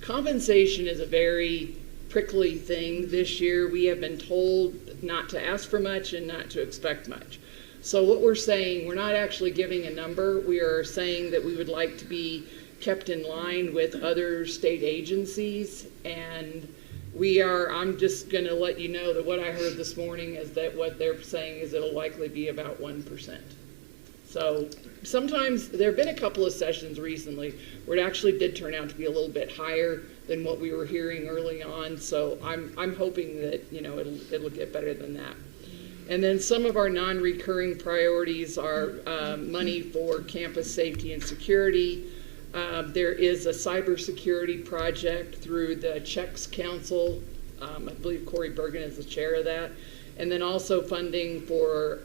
compensation is a very prickly thing this year. We have been told not to ask for much and not to expect much. So what we're saying, we're not actually giving a number. We are saying that we would like to be kept in line with other state agencies, and I'm just going to let you know that what I heard this morning is that what they're saying is it'll likely be about 1%. So sometimes there have been a couple of sessions recently where it actually did turn out to be a little bit higher than what we were hearing early on. So I'm hoping that it'll get better than that. And then some of our non-recurring priorities are money for campus safety and security. There is a cybersecurity project through the Checks Council. I believe Corey Bergen is the chair of that. And then also funding for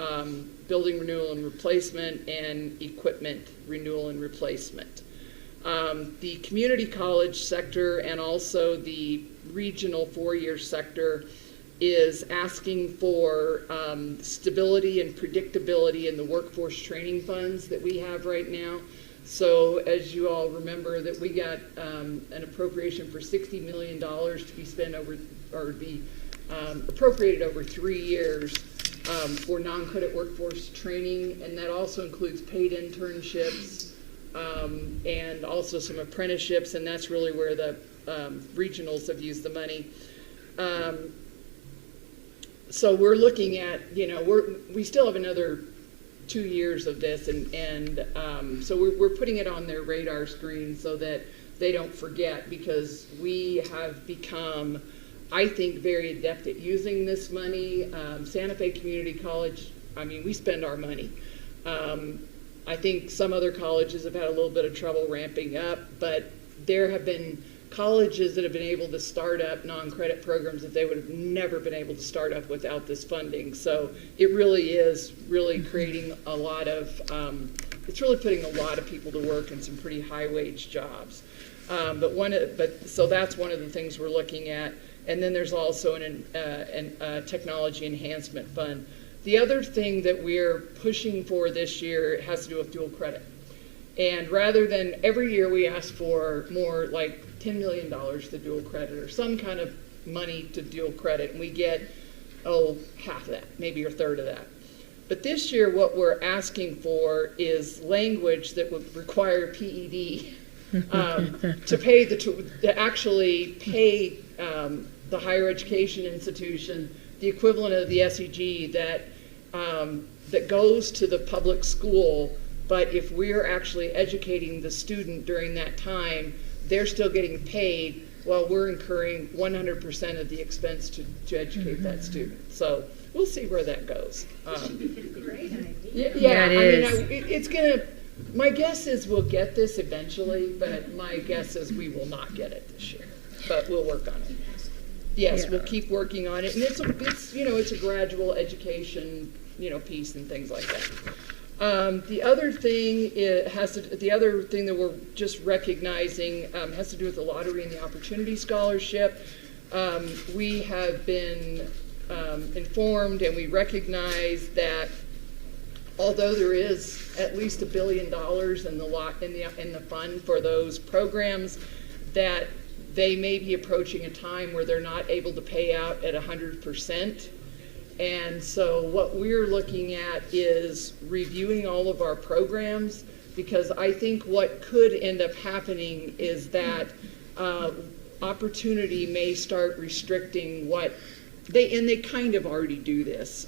building renewal and replacement and equipment renewal and replacement. The community college sector and also the regional 4-year sector is asking for stability and predictability in the workforce training funds that we have right now. So as you all remember, that we got an appropriation for $60 million to be spent over, or be appropriated over 3 years for non-credit workforce training, and that also includes paid internships and also some apprenticeships, and that's really where the regionals have used the money. So we're looking at, we still have another 2 years of this, and so we're putting it on their radar screen so that they don't forget, because we have become, I think, very adept at using this money. Santa Fe Community College, we spend our money. I think some other colleges have had a little bit of trouble ramping up, but there have been colleges that have been able to start up non-credit programs that they would have never been able to start up without this funding. So it really is creating a lot of, it's really putting a lot of people to work in some pretty high wage jobs. So that's one of the things we're looking at. And then there's also a technology enhancement fund. The other thing that we're pushing for this year has to do with dual credit. And rather than every year we ask for more, like $10 million to dual credit or some kind of money to dual credit, and we get, half of that, maybe a third of that. But this year what we're asking for is language that would require PED to actually pay the higher education institution the equivalent of the SEG that goes to the public school. But if we're actually educating the student during that time, they're still getting paid while we're incurring 100% of the expense to educate that student. So we'll see where that goes. Great idea. Yeah, it is. It's gonna. My guess is we'll get this eventually, but my guess is we will not get it this year. But we'll work on it. Yes, Yeah. we'll keep working on it, and it's a gradual education piece and things like that. The other thing that we're just recognizing has to do with the lottery and the opportunity scholarship. We have been informed, and we recognize that although there is at least $1 billion in the fund for those programs, that they may be approaching a time where they're not able to pay out at 100%. And so what we're looking at is reviewing all of our programs, because I think what could end up happening is that opportunity may start restricting what and they kind of already do this,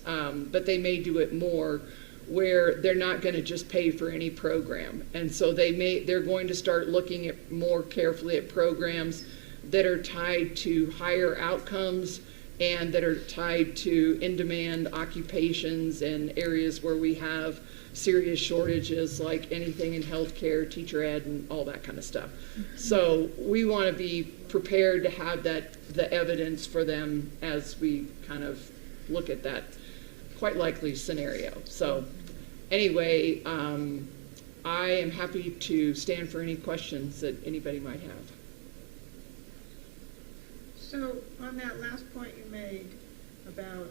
but they may do it more, where they're not going to just pay for any program. And so they're going to start looking at more carefully at programs that are tied to higher outcomes and that are tied to in-demand occupations and areas where we have serious shortages, like anything in healthcare, teacher ed, and all that kind of stuff. So we want to be prepared to have the evidence for them as we kind of look at that quite likely scenario. So anyway, I am happy to stand for any questions that anybody might have. So on that last point you made about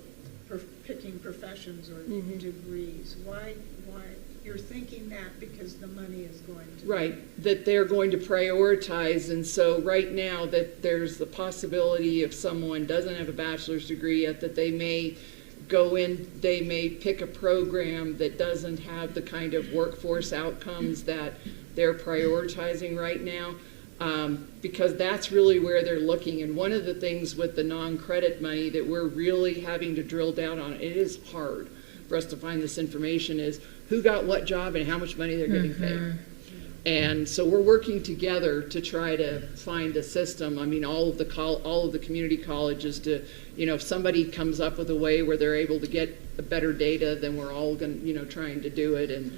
picking professions or degrees, why you're thinking that because the money is going to Right, that they're going to prioritize, and so right now that there's the possibility if someone doesn't have a bachelor's degree yet that they may go in, they may pick a program that doesn't have the kind of workforce outcomes that they're prioritizing right now, because that's really where they're looking. And one of the things with the non-credit money that we're really having to drill down on, it is hard for us to find this information, is who got what job and how much money they're getting paid. And so we're working together to try to find a system. I mean, all of the community colleges to, if somebody comes up with a way where they're able to get better data, then we're all going, trying to do it. And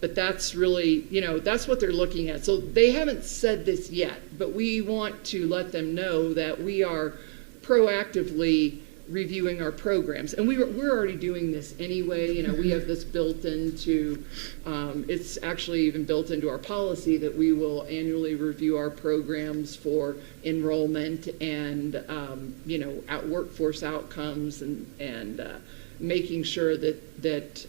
but that's really, that's what they're looking at. So they haven't said this yet, but we want to let them know that we are proactively reviewing our programs, and we're already doing this anyway. We have this built into, it's actually even built into our policy that we will annually review our programs for enrollment and at workforce outcomes and making sure that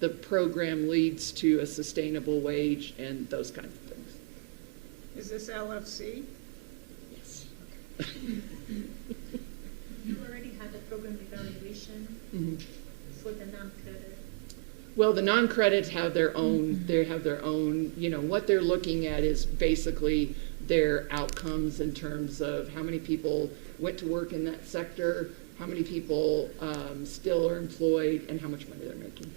the program leads to a sustainable wage and those kinds of things. Is this LFC? Yes. You already had the program evaluation for the non-credit. Well, the non-credits have their own, they have their own, what they're looking at is basically their outcomes in terms of how many people went to work in that sector, how many people still are employed, and how much money they're making.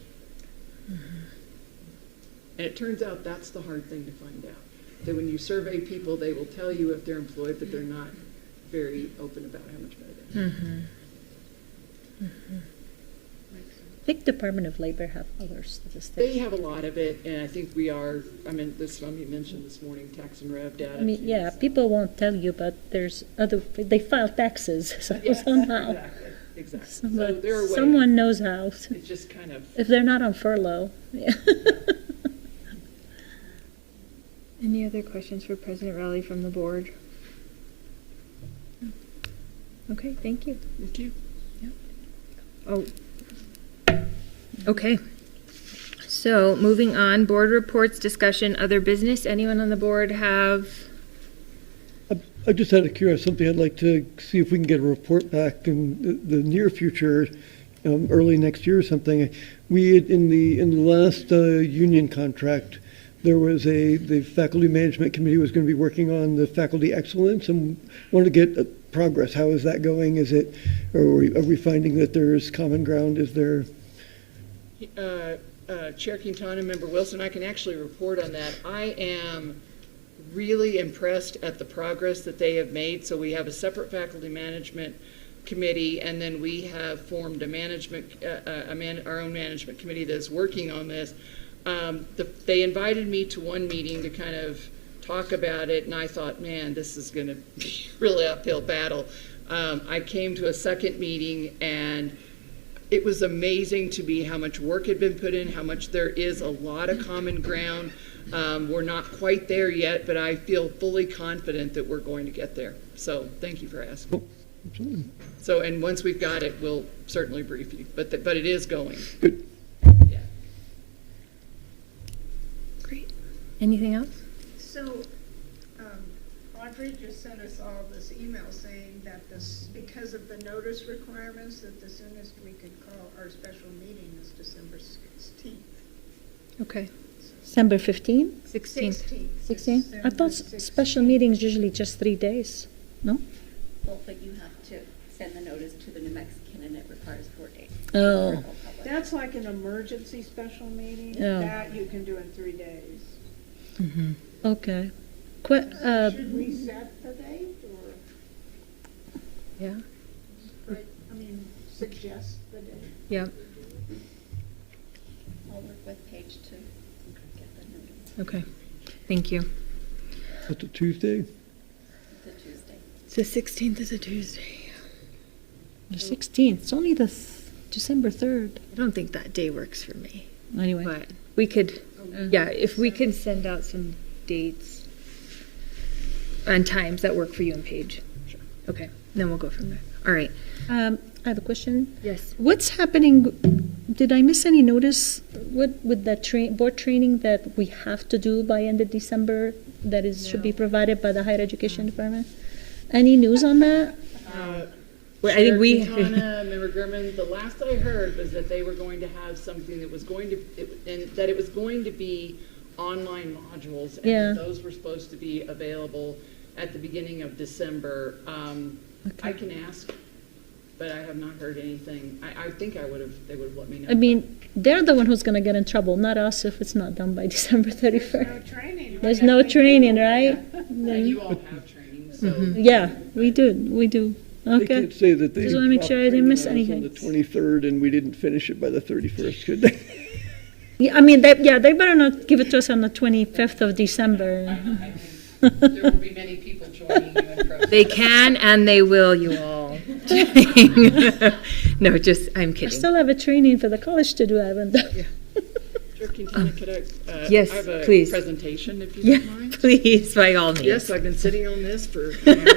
And it turns out that's the hard thing to find out. That when you survey people, they will tell you if they're employed, but they're not very open about how much money they're making. I think Department of Labor have other statistics. They have a lot of it, and I think we are, this one you mentioned this morning, tax and rev data. I mean, yeah, people won't tell you, but there's they file taxes, so Yes, somehow. Exactly. Somebody, So there are ways. someone knows how. It's just kind of. If they're not on furlough. Yeah. Any other questions for President Rowley from the board? Okay, thank you. Thank you. Oh. Okay. So moving on, board reports, discussion, other business. Anyone on the board have? I just had a curious something. I'd like to see if we can get a report back in the near future, early next year or something. We had, in the last union contract, there was the faculty management committee was going to be working on the faculty excellence, and wanted to get progress. How is that going? Is it, or are we finding that there's common ground? Is there? Chair Quintana, Member Wilson, I can actually report on that. I am really impressed at the progress that they have made. So we have a separate faculty management committee, and then we have formed a our own management committee that's working on this. They invited me to one meeting to kind of talk about it, and I thought, man, this is going to be a really uphill battle. I came to a second meeting, and it was amazing to me how much work had been put in, how much there is a lot of common ground. We're not quite there yet, but I feel fully confident that we're going to get there. So thank you for asking. Absolutely. So, and once we've got it, we'll certainly brief you. But it is going. Good. Yeah. Great. Anything else? So, Audrey just sent us all this email saying that because of the notice requirements, that the soonest we could call our special meeting is December 16th. Okay. December 15th, 16th. 16th? I thought special meetings usually just 3 days, no? Well, but you have to send the notice to the New Mexican and it requires 4 days. Oh, That's like an emergency special meeting. Oh. That you can do in 3 days. okay. Should we set the date or, Yeah. I mean, suggest the date? Yeah. I'll work with Paige to get the notice. Okay. Thank you. That's a Tuesday. It's a Tuesday. So 16th is a Tuesday. The 16th, it's only the December 3rd. I don't think that day works for me, Anyway, but we could, yeah, if we could send out some dates and times that work for you and Paige. Sure. Okay, then we'll go from there. All right. I have a question. Yes. What's happening, did I miss any notice, what, with that board training that we have to do by end of December, that is, should be provided by the Higher Education Department? Any news on that? Well, I think we. Quintana, Member Gurman, the last I heard was that they were going to have something that was going to, and that it was going to be online modules, and Yeah. those were supposed to be available at the beginning of December. I can ask, but I have not heard anything. I think they would have let me know. I mean, they're the one who's gonna get in trouble, not us if it's not done by December 31st. No training. There's no training, right? And you all have training, so. Yeah, we do. They Okay. can't say that they Just wanna make dropped sure I didn't miss training on us anything. on the 23rd and we didn't finish it by the 31st, could they? Yeah, I mean, they better not give it to us on the 25th of December. There will be many people joining you in process. They can and they will, you all. No, just, I'm I kidding. still have a training for the college to do, I haven't done. Chair Quintana, could I, yes, I have a please. presentation, if you Yeah, don't mind? please, by all means. Yes, I've been sitting on this for an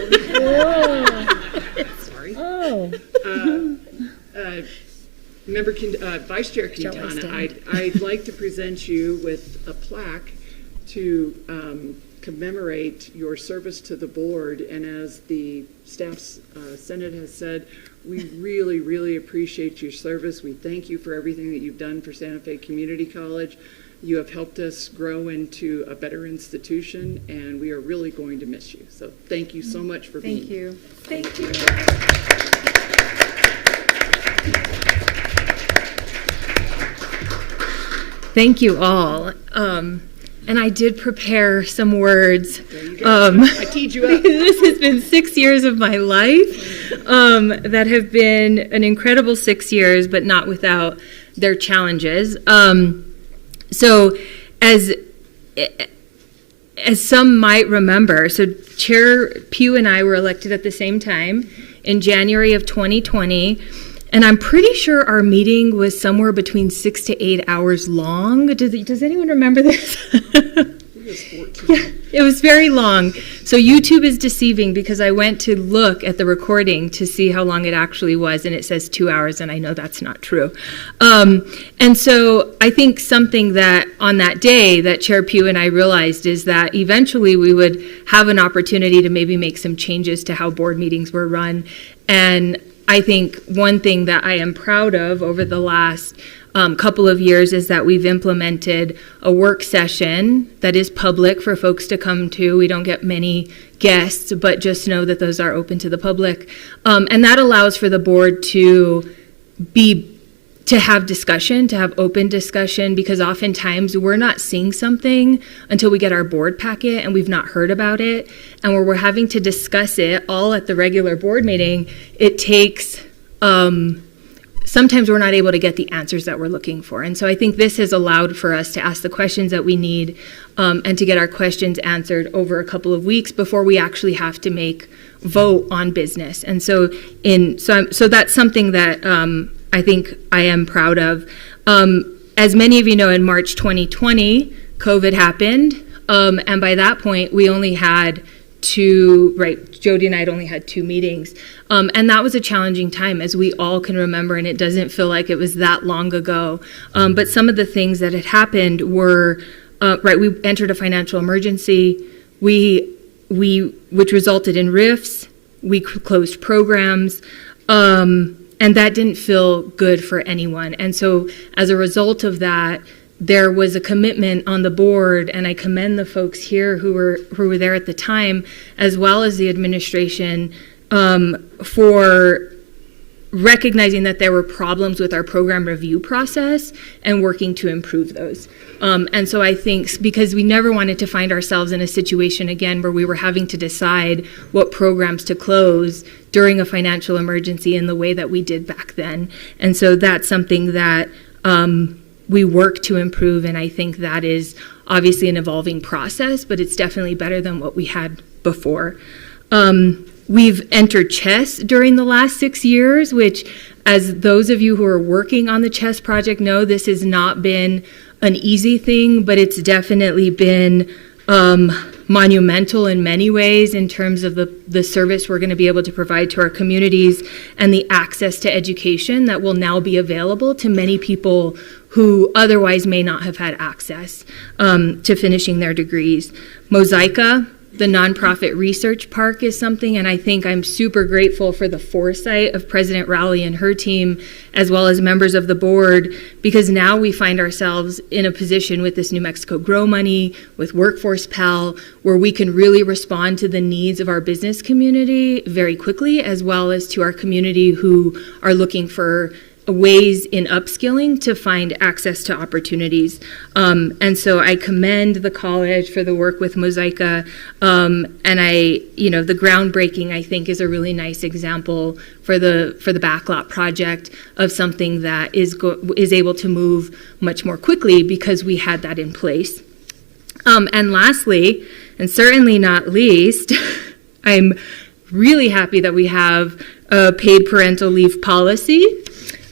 hour. Sorry. Oh, Vice Chair Shall I Quintana, stand? I'd like to present you with a plaque to commemorate your service to the board. And as the staff's Senate has said, we really, really appreciate your service. We thank you for everything that you've done for Santa Fe Community College. You have helped us grow into a better institution, and we are really going to miss you. So thank you so much for being here. Thank you. Thank you all. And I did prepare some words. I teed you up. This has been 6 years of my life that have been an incredible 6 years, but not without their challenges. So as some might remember, so Chair Pugh and I were elected at the same time in January of 2020. And I'm pretty sure our meeting was somewhere between 6 to 8 hours long. Does anyone remember this? Yeah, it was very long. So YouTube is deceiving because I went to look at the recording to see how long it actually was, and it says 2 hours, and I know that's not true. And so I think something that on that day that Chair Pugh and I realized is that eventually we would have an opportunity to maybe make some changes to how board meetings were run. And I think one thing that I am proud of over the last couple of years is that we've implemented a work session that is public for folks to come to. We don't get many guests, but just know that those are open to the public. And that allows for the board to have discussion, to have open discussion, because oftentimes we're not seeing something until we get our board packet and we've not heard about it. And where we're having to discuss it all at the regular board meeting, it takes, sometimes we're not able to get the answers that we're looking for. And so I think this has allowed for us to ask the questions that we need and to get our questions answered over a couple of weeks before we actually have to vote on business. And so that's something that I think I am proud of. As many of you know, in March 2020, COVID happened. And by that point, we only had Jody and I had only had 2 meetings. And that was a challenging time, as we all can remember, and it doesn't feel like it was that long ago. But some of the things that had happened were, we entered a financial emergency, which resulted in rifts, we closed programs. And that didn't feel good for anyone. And so as a result of that, there was a commitment on the board, and I commend the folks here who were there at the time, as well as the administration, for recognizing that there were problems with our program review process and working to improve those. And so I think, because we never wanted to find ourselves in a situation again where we were having to decide what programs to close during a financial emergency in the way that we did back then. And so that's something that we work to improve, and I think that is obviously an evolving process, but it's definitely better than what we had before. We've entered chess during the last 6 years, which, as those of you who are working on the chess project know, this has not been an easy thing, but it's definitely been monumental in many ways in terms of the service we're going to be able to provide to our communities and the access to education that will now be available to many people who otherwise may not have had access to finishing their degrees. Mosaica, the nonprofit research park, is something, and I think I'm super grateful for the foresight of President Rowley and her team, as well as members of the board, because now we find ourselves in a position with this New Mexico Grow money, with Workforce Pal, where we can really respond to the needs of our business community very quickly, as well as to our community who are looking for ways in upskilling to find access to opportunities. And so I commend the college for the work with Mosaica. And the groundbreaking, I think, is a really nice example for the backlot project of something that is able to move much more quickly because we had that in place. And lastly, and certainly not least, I'm really happy that we have a paid parental leave policy.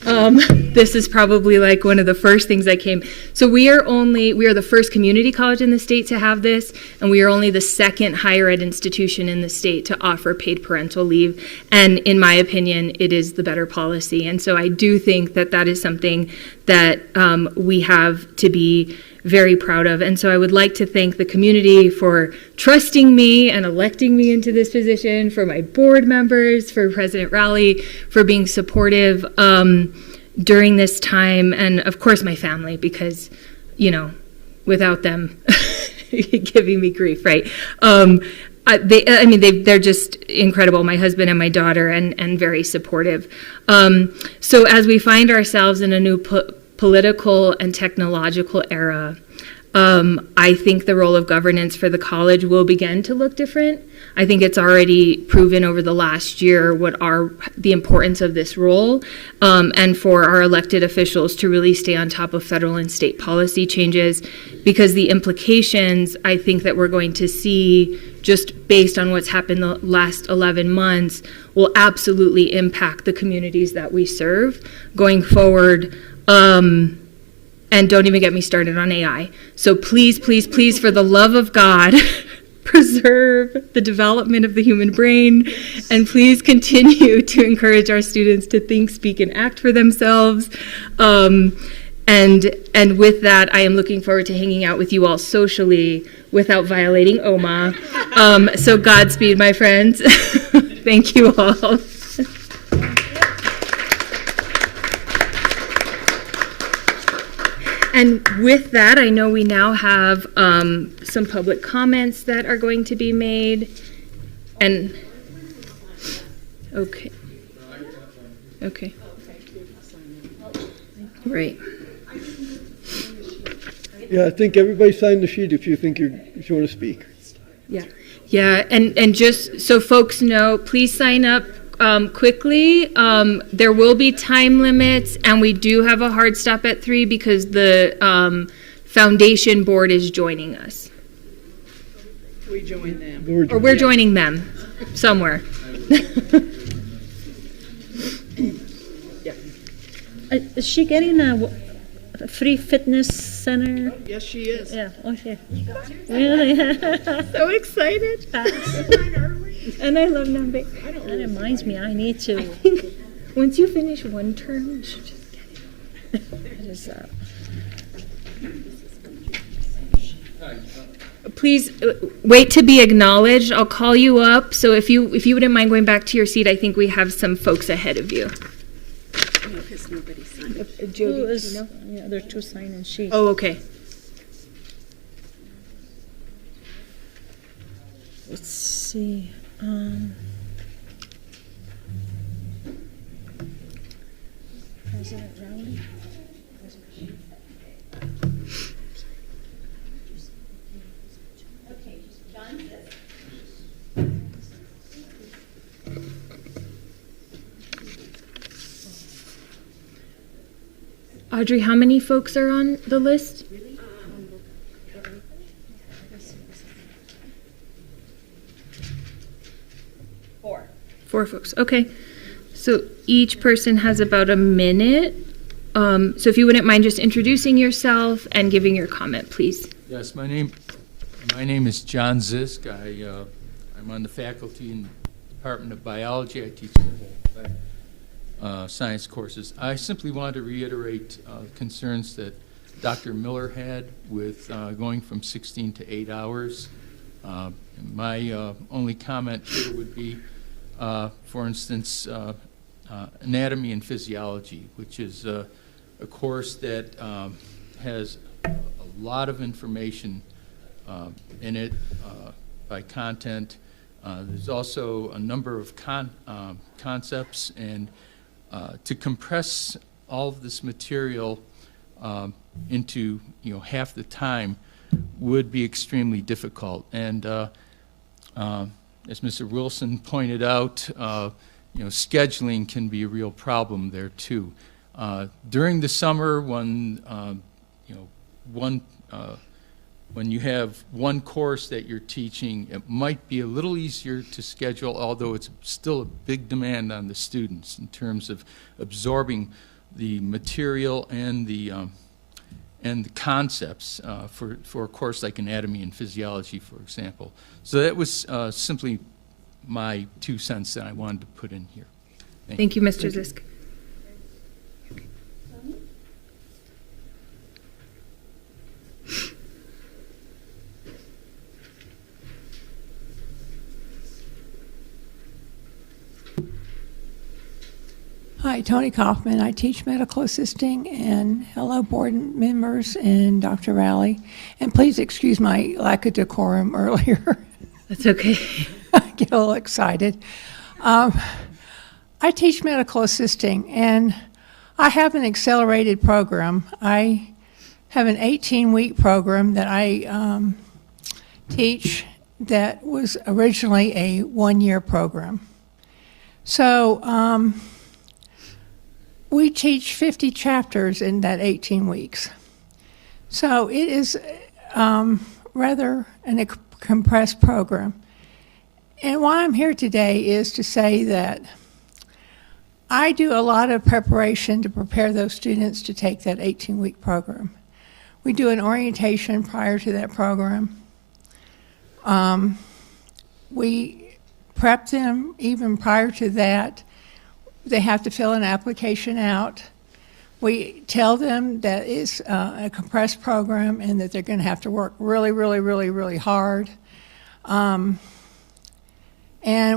This is probably like one of the first things that came. So we are the first community college in the state to have this, and we are only the second higher ed institution in the state to offer paid parental leave. And in my opinion, it is the better policy. And so I do think that that is something that we have to be very proud of. And so I would like to thank the community for trusting me and electing me into this position, for my board members, for President Rowley, for being supportive during this time, and of course my family, because, without them giving me grief, right? They're just incredible, my husband and my daughter, and very supportive. So as we find ourselves in a new political and technological era, I think the role of governance for the college will begin to look different. I think it's already proven over the last year the importance of this role, and for our elected officials to really stay on top of federal and state policy changes, because the implications I think that we're going to see, just based on what's happened the last 11 months, will absolutely impact the communities that we serve going forward. And don't even get me started on AI. So please, please, please, for the love of God, preserve the development of the human brain, and please continue to encourage our students to think, speak, and act for themselves. And with that, I am looking forward to hanging out with you all socially without violating OMA. So Godspeed, my friends. Thank you all. And with that, I know we now have some public comments that are going to be made. And, okay. Right. Yeah, I think everybody signed the sheet if you want to speak. Yeah, and just so folks know, please sign up quickly. There will be time limits, and we do have a hard stop at 3 because the foundation board is joining us. We join them. Or we're joining them somewhere. Is she getting a free fitness center? Yes, she is. Yeah, okay. Really? So excited. And I love numbing. That reminds me, I need to. I think once you finish one term, you should just get it. It is, Please wait to be acknowledged. I'll call you up. So if you wouldn't mind going back to your seat, I think we have some folks ahead of you. No, because nobody signed. Who is, yeah, there are two sign-in sheets. Oh, okay. Let's see. President Rowley? Okay, John says. Audrey, how many folks are on the list? Four folks. Okay. So each person has about a minute. So if you wouldn't mind just introducing yourself and giving your comment, please. Yes, my name is John Zisk. I'm on the faculty in the Department of Biology. I teach science courses. I simply wanted to reiterate concerns that Dr. Miller had with going from 16 to 8 hours. My only comment here would be, for instance, anatomy and physiology, which is a course that has a lot of information in it by content. There's also a number of concepts, and to compress all of this material into half the time would be extremely difficult. And as Mr. Wilson pointed out, scheduling can be a real problem there too. During the summer, when when you have one course that you're teaching, it might be a little easier to schedule, although it's still a big demand on the students in terms of absorbing the material and the concepts for a course like anatomy and physiology, for example. So that was simply my 2 cents that I wanted to put in here. Thank you, Mr. Zisk. Hi, Tony Kaufman. I teach medical assisting, and hello, board members and Dr. Rowley. And please excuse my lack of decorum earlier. That's okay. I get a little excited. I teach medical assisting, and I have an accelerated program. I have an 18-week program that I teach that was originally a one-year program. So we teach 50 chapters in that 18 weeks. So it is rather a compressed program. And why I'm here today is to say that I do a lot of preparation to prepare those students to take that 18-week program. We do an orientation prior to that program. We prep them even prior to that. They have to fill an application out. We tell them that it's a compressed program and that they're going to have to work really, really, really, really hard. And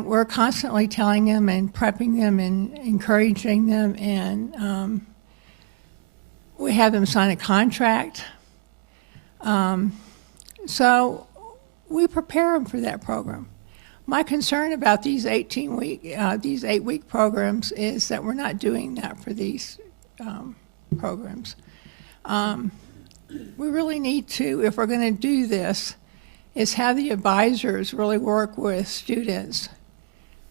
we're constantly telling them and prepping them and encouraging them, and we have them sign a contract. So we prepare them for that program. My concern about these 8-week programs is that we're not doing that for these programs. We really need to, if we're going to do this, is have the advisors really work with students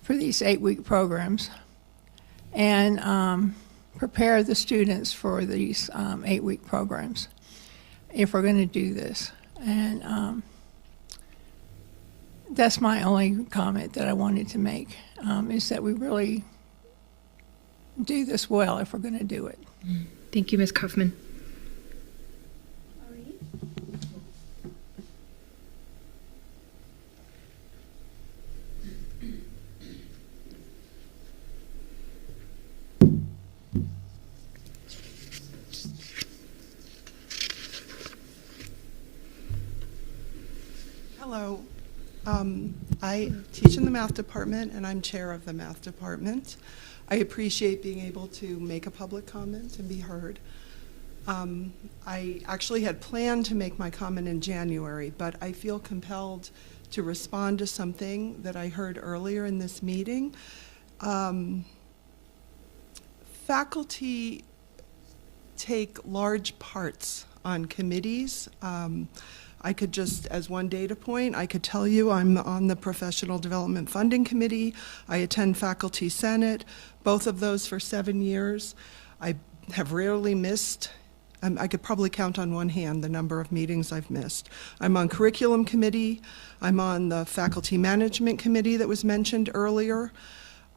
for these 8-week programs and prepare the students for these 8-week programs if we're going to do this. And that's my only comment that I wanted to make, is that we really do this well if we're going to do it. Thank you, Ms. Kaufman. Hello. I teach in the math department, and I'm chair of the math department. I appreciate being able to make a public comment and be heard. I actually had planned to make my comment in January, but I feel compelled to respond to something that I heard earlier in this meeting. Faculty take large parts on committees. I could just, as one data point, I could tell you I'm on the Professional Development Funding Committee. I attend Faculty Senate, both of those for 7 years. I have rarely missed, I could probably count on one hand the number of meetings I've missed. I'm on Curriculum Committee. I'm on the Faculty Management Committee that was mentioned earlier.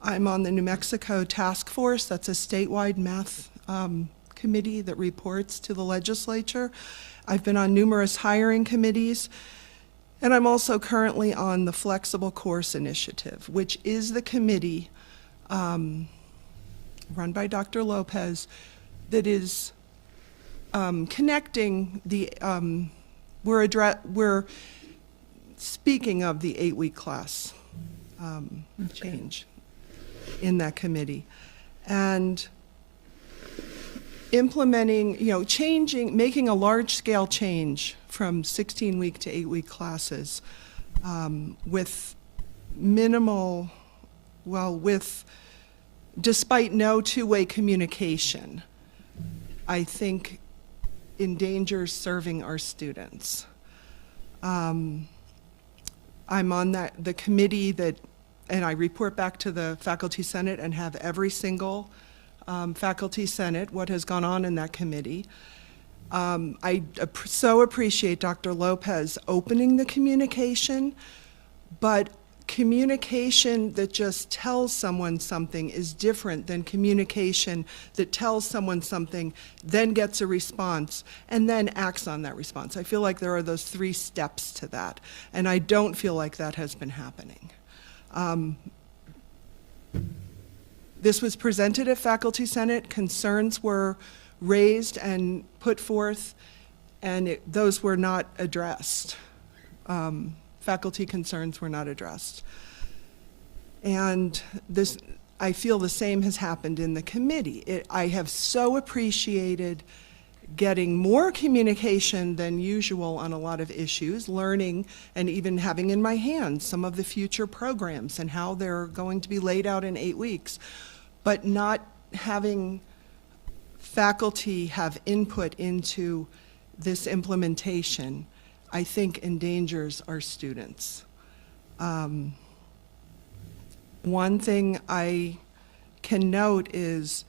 I'm on the New Mexico Task Force. That's a statewide math committee that reports to the legislature. I've been on numerous hiring committees, and I'm also currently on the Flexible Course Initiative, which is the committee run by Dr. Lopez that is connecting the, we're speaking of the 8-week class change in that committee. And implementing, changing, making a large-scale change from 16-week to 8-week classes with minimal, despite no two-way communication, I think endangers serving our students. I'm on the committee that, and I report back to the Faculty Senate and have every single Faculty Senate what has gone on in that committee. I so appreciate Dr. Lopez opening the communication, but communication that just tells someone something is different than communication that tells someone something, then gets a response, and then acts on that response. I feel like there are those 3 steps to that, and I don't feel like that has been happening. This was presented at Faculty Senate. Concerns were raised and put forth, and those were not addressed. Faculty concerns were not addressed. And this, I feel the same has happened in the committee. I have so appreciated getting more communication than usual on a lot of issues, learning and even having in my hands some of the future programs and how they're going to be laid out in 8 weeks, but not having faculty have input into this implementation, I think endangers our students. One thing I can note is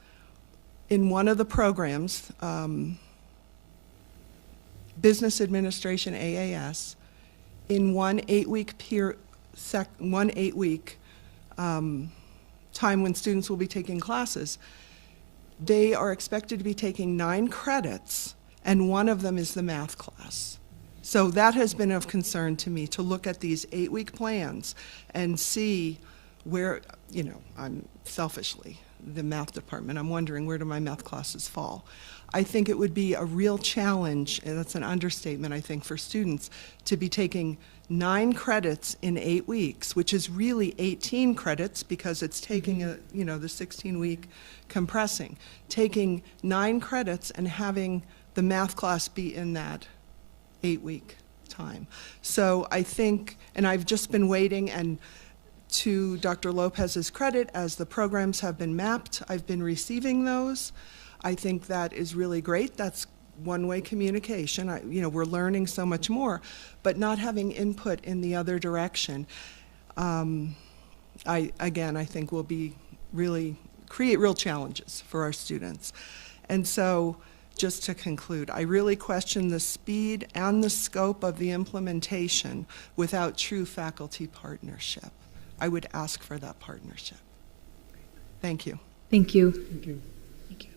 in one of the programs, Business Administration AAS, in one 8-week time when students will be taking classes, they are expected to be taking 9 credits, and one of them is the math class. So that has been of concern to me, to look at these 8-week plans and see where, I'm selfishly, the math department, I'm wondering where do my math classes fall. I think it would be a real challenge, and that's an understatement, I think, for students to be taking 9 credits in 8 weeks, which is really 18 credits because it's taking the 16-week compressing, taking 9 credits and having the math class be in that 8-week time. So I think, and I've just been waiting, and to Dr. Lopez's credit, as the programs have been mapped, I've been receiving those. I think that is really great. That's one-way communication. We're learning so much more, but not having input in the other direction, I think will be really create real challenges for our students. And so, just to conclude, I really question the speed and the scope of the implementation without true faculty partnership. I would ask for that partnership. Thank you. Thank you. Thank you. Thank you.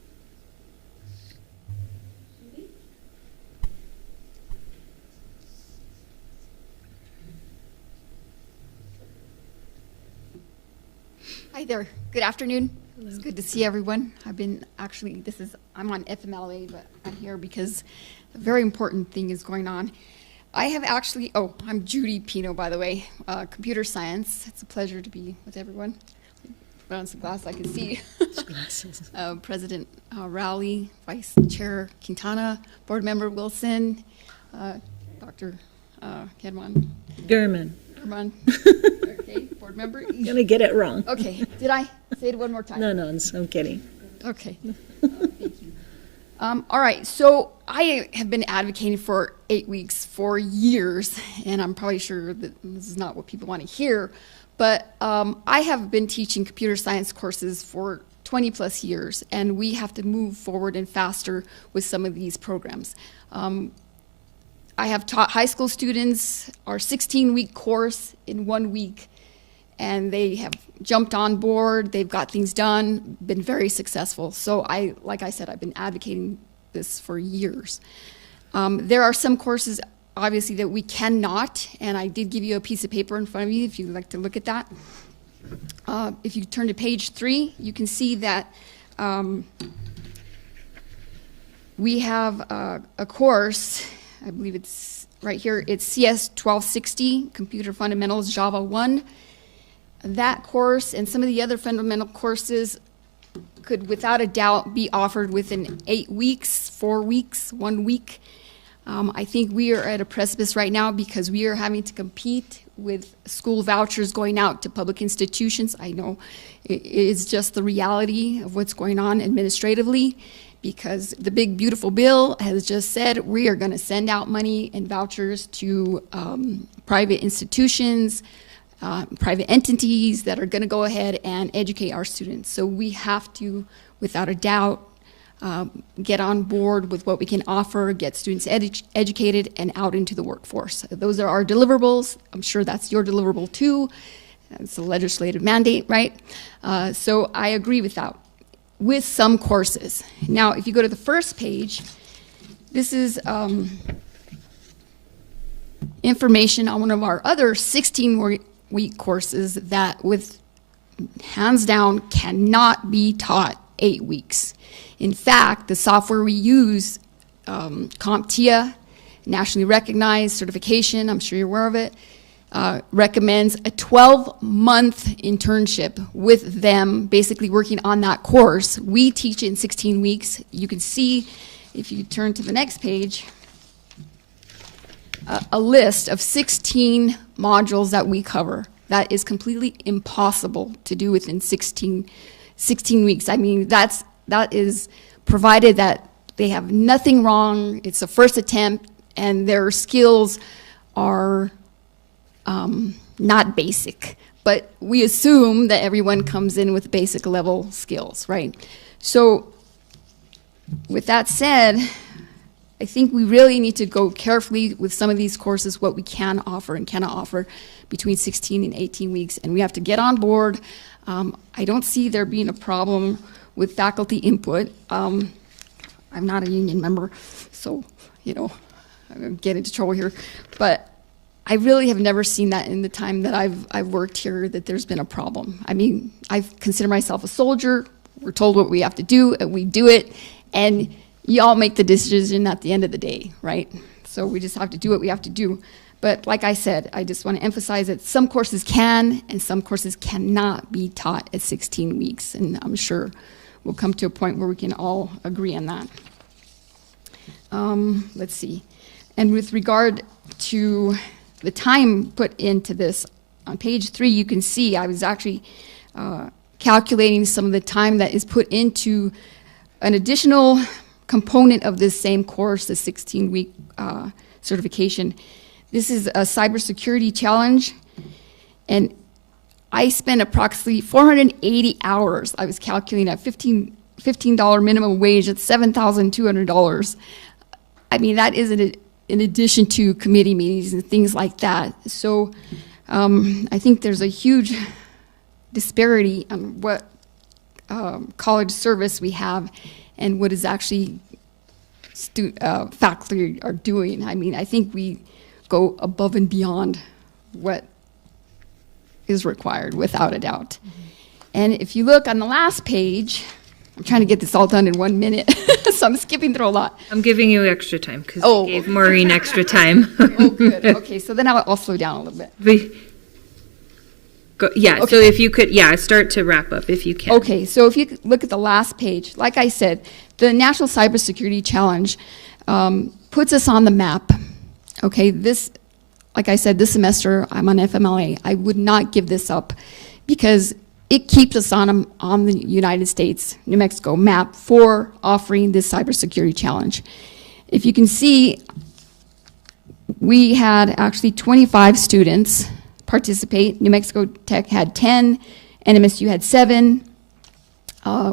Hi there. Good afternoon. Hello. It's good to see everyone. I'm on FMLA, but I'm here because a very important thing is going on. I have actually, I'm Judy Pino, by the way, computer science. It's a pleasure to be with everyone. Put on some glasses I can see. President Rowley, Vice Chair Quintana, Board Member Wilson, Dr. Kedman. German. Okay, Board Member. I'm gonna get it wrong. Okay, did I say it one more time? No, I'm kidding. Okay. Thank you. All right, so I have been advocating for 8 weeks for years, and I'm probably sure that this is not what people want to hear, but I have been teaching computer science courses for 20 plus years, and we have to move forward and faster with some of these programs. I have taught high school students our 16-week course in 1 week, and they have jumped on board, they've got things done, been very successful. So like I said, I've been advocating this for years. There are some courses, obviously, that we cannot, and I did give you a piece of paper in front of you if you'd like to look at that. If you turn to page 3, you can see that we have a course, I believe it's right here, it's CS 1260, Computer Fundamentals Java 1. That course and some of the other fundamental courses could without a doubt be offered within 8 weeks, 4 weeks, 1 week. I think we are at a precipice right now because we are having to compete with school vouchers going out to public institutions. I know it is just the reality of what's going on administratively, because the big beautiful bill has just said we are going to send out money and vouchers to private institutions, private entities that are going to go ahead and educate our students. So we have to, without a doubt, get on board with what we can offer, get students educated and out into the workforce. Those are our deliverables. I'm sure that's your deliverable too. It's a legislative mandate, right? So I agree with that, with some courses. Now, if you go to the first page, this is information on one of our other 16-week courses that, with hands down, cannot be taught 8 weeks. In fact, the software we use, CompTIA, nationally recognized certification, I'm sure you're aware of it, recommends a 12-month internship with them, basically working on that course. We teach it in 16 weeks. You can see, if you turn to the next page, a list of 16 modules that we cover. That is completely impossible to do within 16 weeks. I mean, that is provided that they have nothing wrong, it's a first attempt, and their skills are not basic. But we assume that everyone comes in with basic level skills, right? So with that said, I think we really need to go carefully with some of these courses, what we can offer and cannot offer between 16 and 18 weeks, and we have to get on board. I don't see there being a problem with faculty input. I'm not a union member, so, I'm gonna get into trouble here. But I really have never seen that in the time that I've worked here, that there's been a problem. I mean, I consider myself a soldier. We're told what we have to do, and we do it, and y'all make the decision at the end of the day, right? So we just have to do what we have to do. But like I said, I just want to emphasize that some courses can and some courses cannot be taught at 16 weeks, and I'm sure we'll come to a point where we can all agree on that. Let's see. And with regard to the time put into this, on page 3, you can see I was actually calculating some of the time that is put into an additional component of this same course, the 16-week certification. This is a cybersecurity challenge, and I spent approximately 480 hours. I was calculating at $15 minimum wage at $7,200. I mean, that is in addition to committee meetings and things like that. So I think there's a huge disparity on what college service we have and what is actually faculty are doing. I mean, I think we go above and beyond what is required, without a doubt. Mm-hmm. And if you look on the last page, I'm trying to get this all done in 1 minute, so I'm skipping through a lot. I'm giving you extra time because Oh. I gave Maureen extra time. Oh, good. Okay, so then I'll slow down a little bit. Yeah, so if you could, start to wrap up if you can. Okay, so if you could look at the last page, like I said, the National Cybersecurity Challenge puts us on the map. Okay, this, like I said, this semester I'm on FMLA. I would not give this up because it keeps us on the United States, New Mexico map for offering this cybersecurity challenge. If you can see, we had actually 25 students participate. New Mexico Tech had 10, NMSU had 7.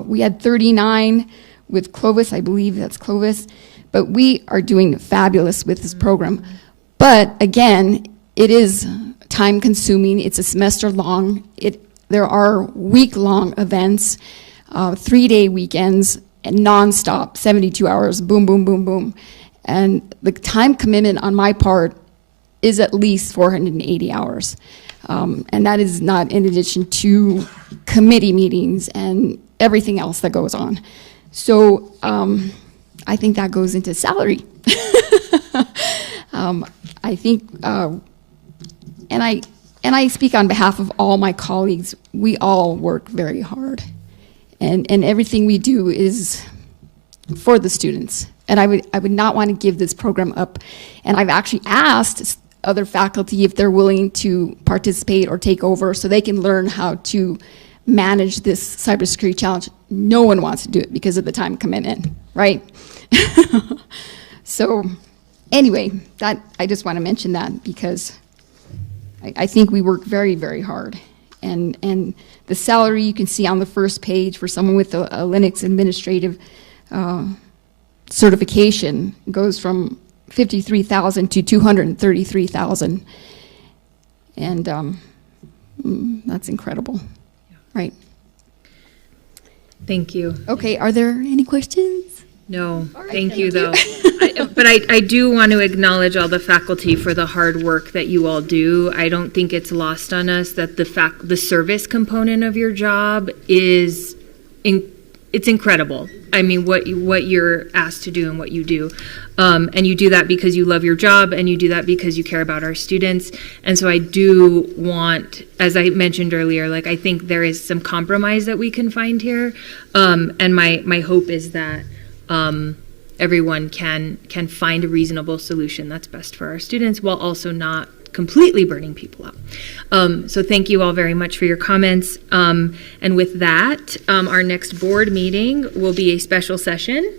We had 39 with Clovis, I believe that's Clovis. But we are doing fabulous with this program. But again, it is time consuming. It's a semester long. There are week-long events, 3-day weekends, and nonstop, 72 hours, boom, boom, boom, boom. And the time commitment on my part is at least 480 hours. And that is not in addition to committee meetings and everything else that goes on. So I think that goes into salary. I think, and I speak on behalf of all my colleagues, we all work very hard. And everything we do is for the students. And I would not want to give this program up. And I've actually asked other faculty if they're willing to participate or take over so they can learn how to manage this cybersecurity challenge. No one wants to do it because of the time commitment, right? So anyway, I just want to mention that because I think we work very, very hard. And the salary you can see on the first page for someone with a Linux administrative certification goes from $53,000 to $233,000, and that's incredible, right? Thank you. Okay, are there any questions? No, right, thank you though. But I do want to acknowledge all the faculty for the hard work that you all do. I don't think it's lost on us that the service component of your job is it's incredible. I mean, what you're asked to do and what you do. And you do that because you love your job, and you do that because you care about our students. And so I do want, as I mentioned earlier, like I think there is some compromise that we can find here. And my hope is that everyone can find a reasonable solution that's best for our students while also not completely burning people up. So thank you all very much for your comments. And with that, our next board meeting will be a special session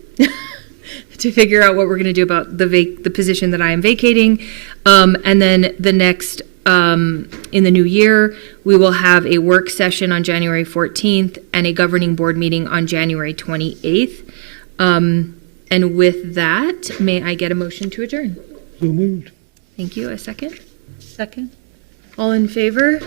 to figure out what we're going to do about the position that I am vacating. And then the next, in the new year, we will have a work session on January 14th and a governing board meeting on January 28th. And with that, may I get a motion to adjourn? So moved. Thank you. A second? Second? All in favor?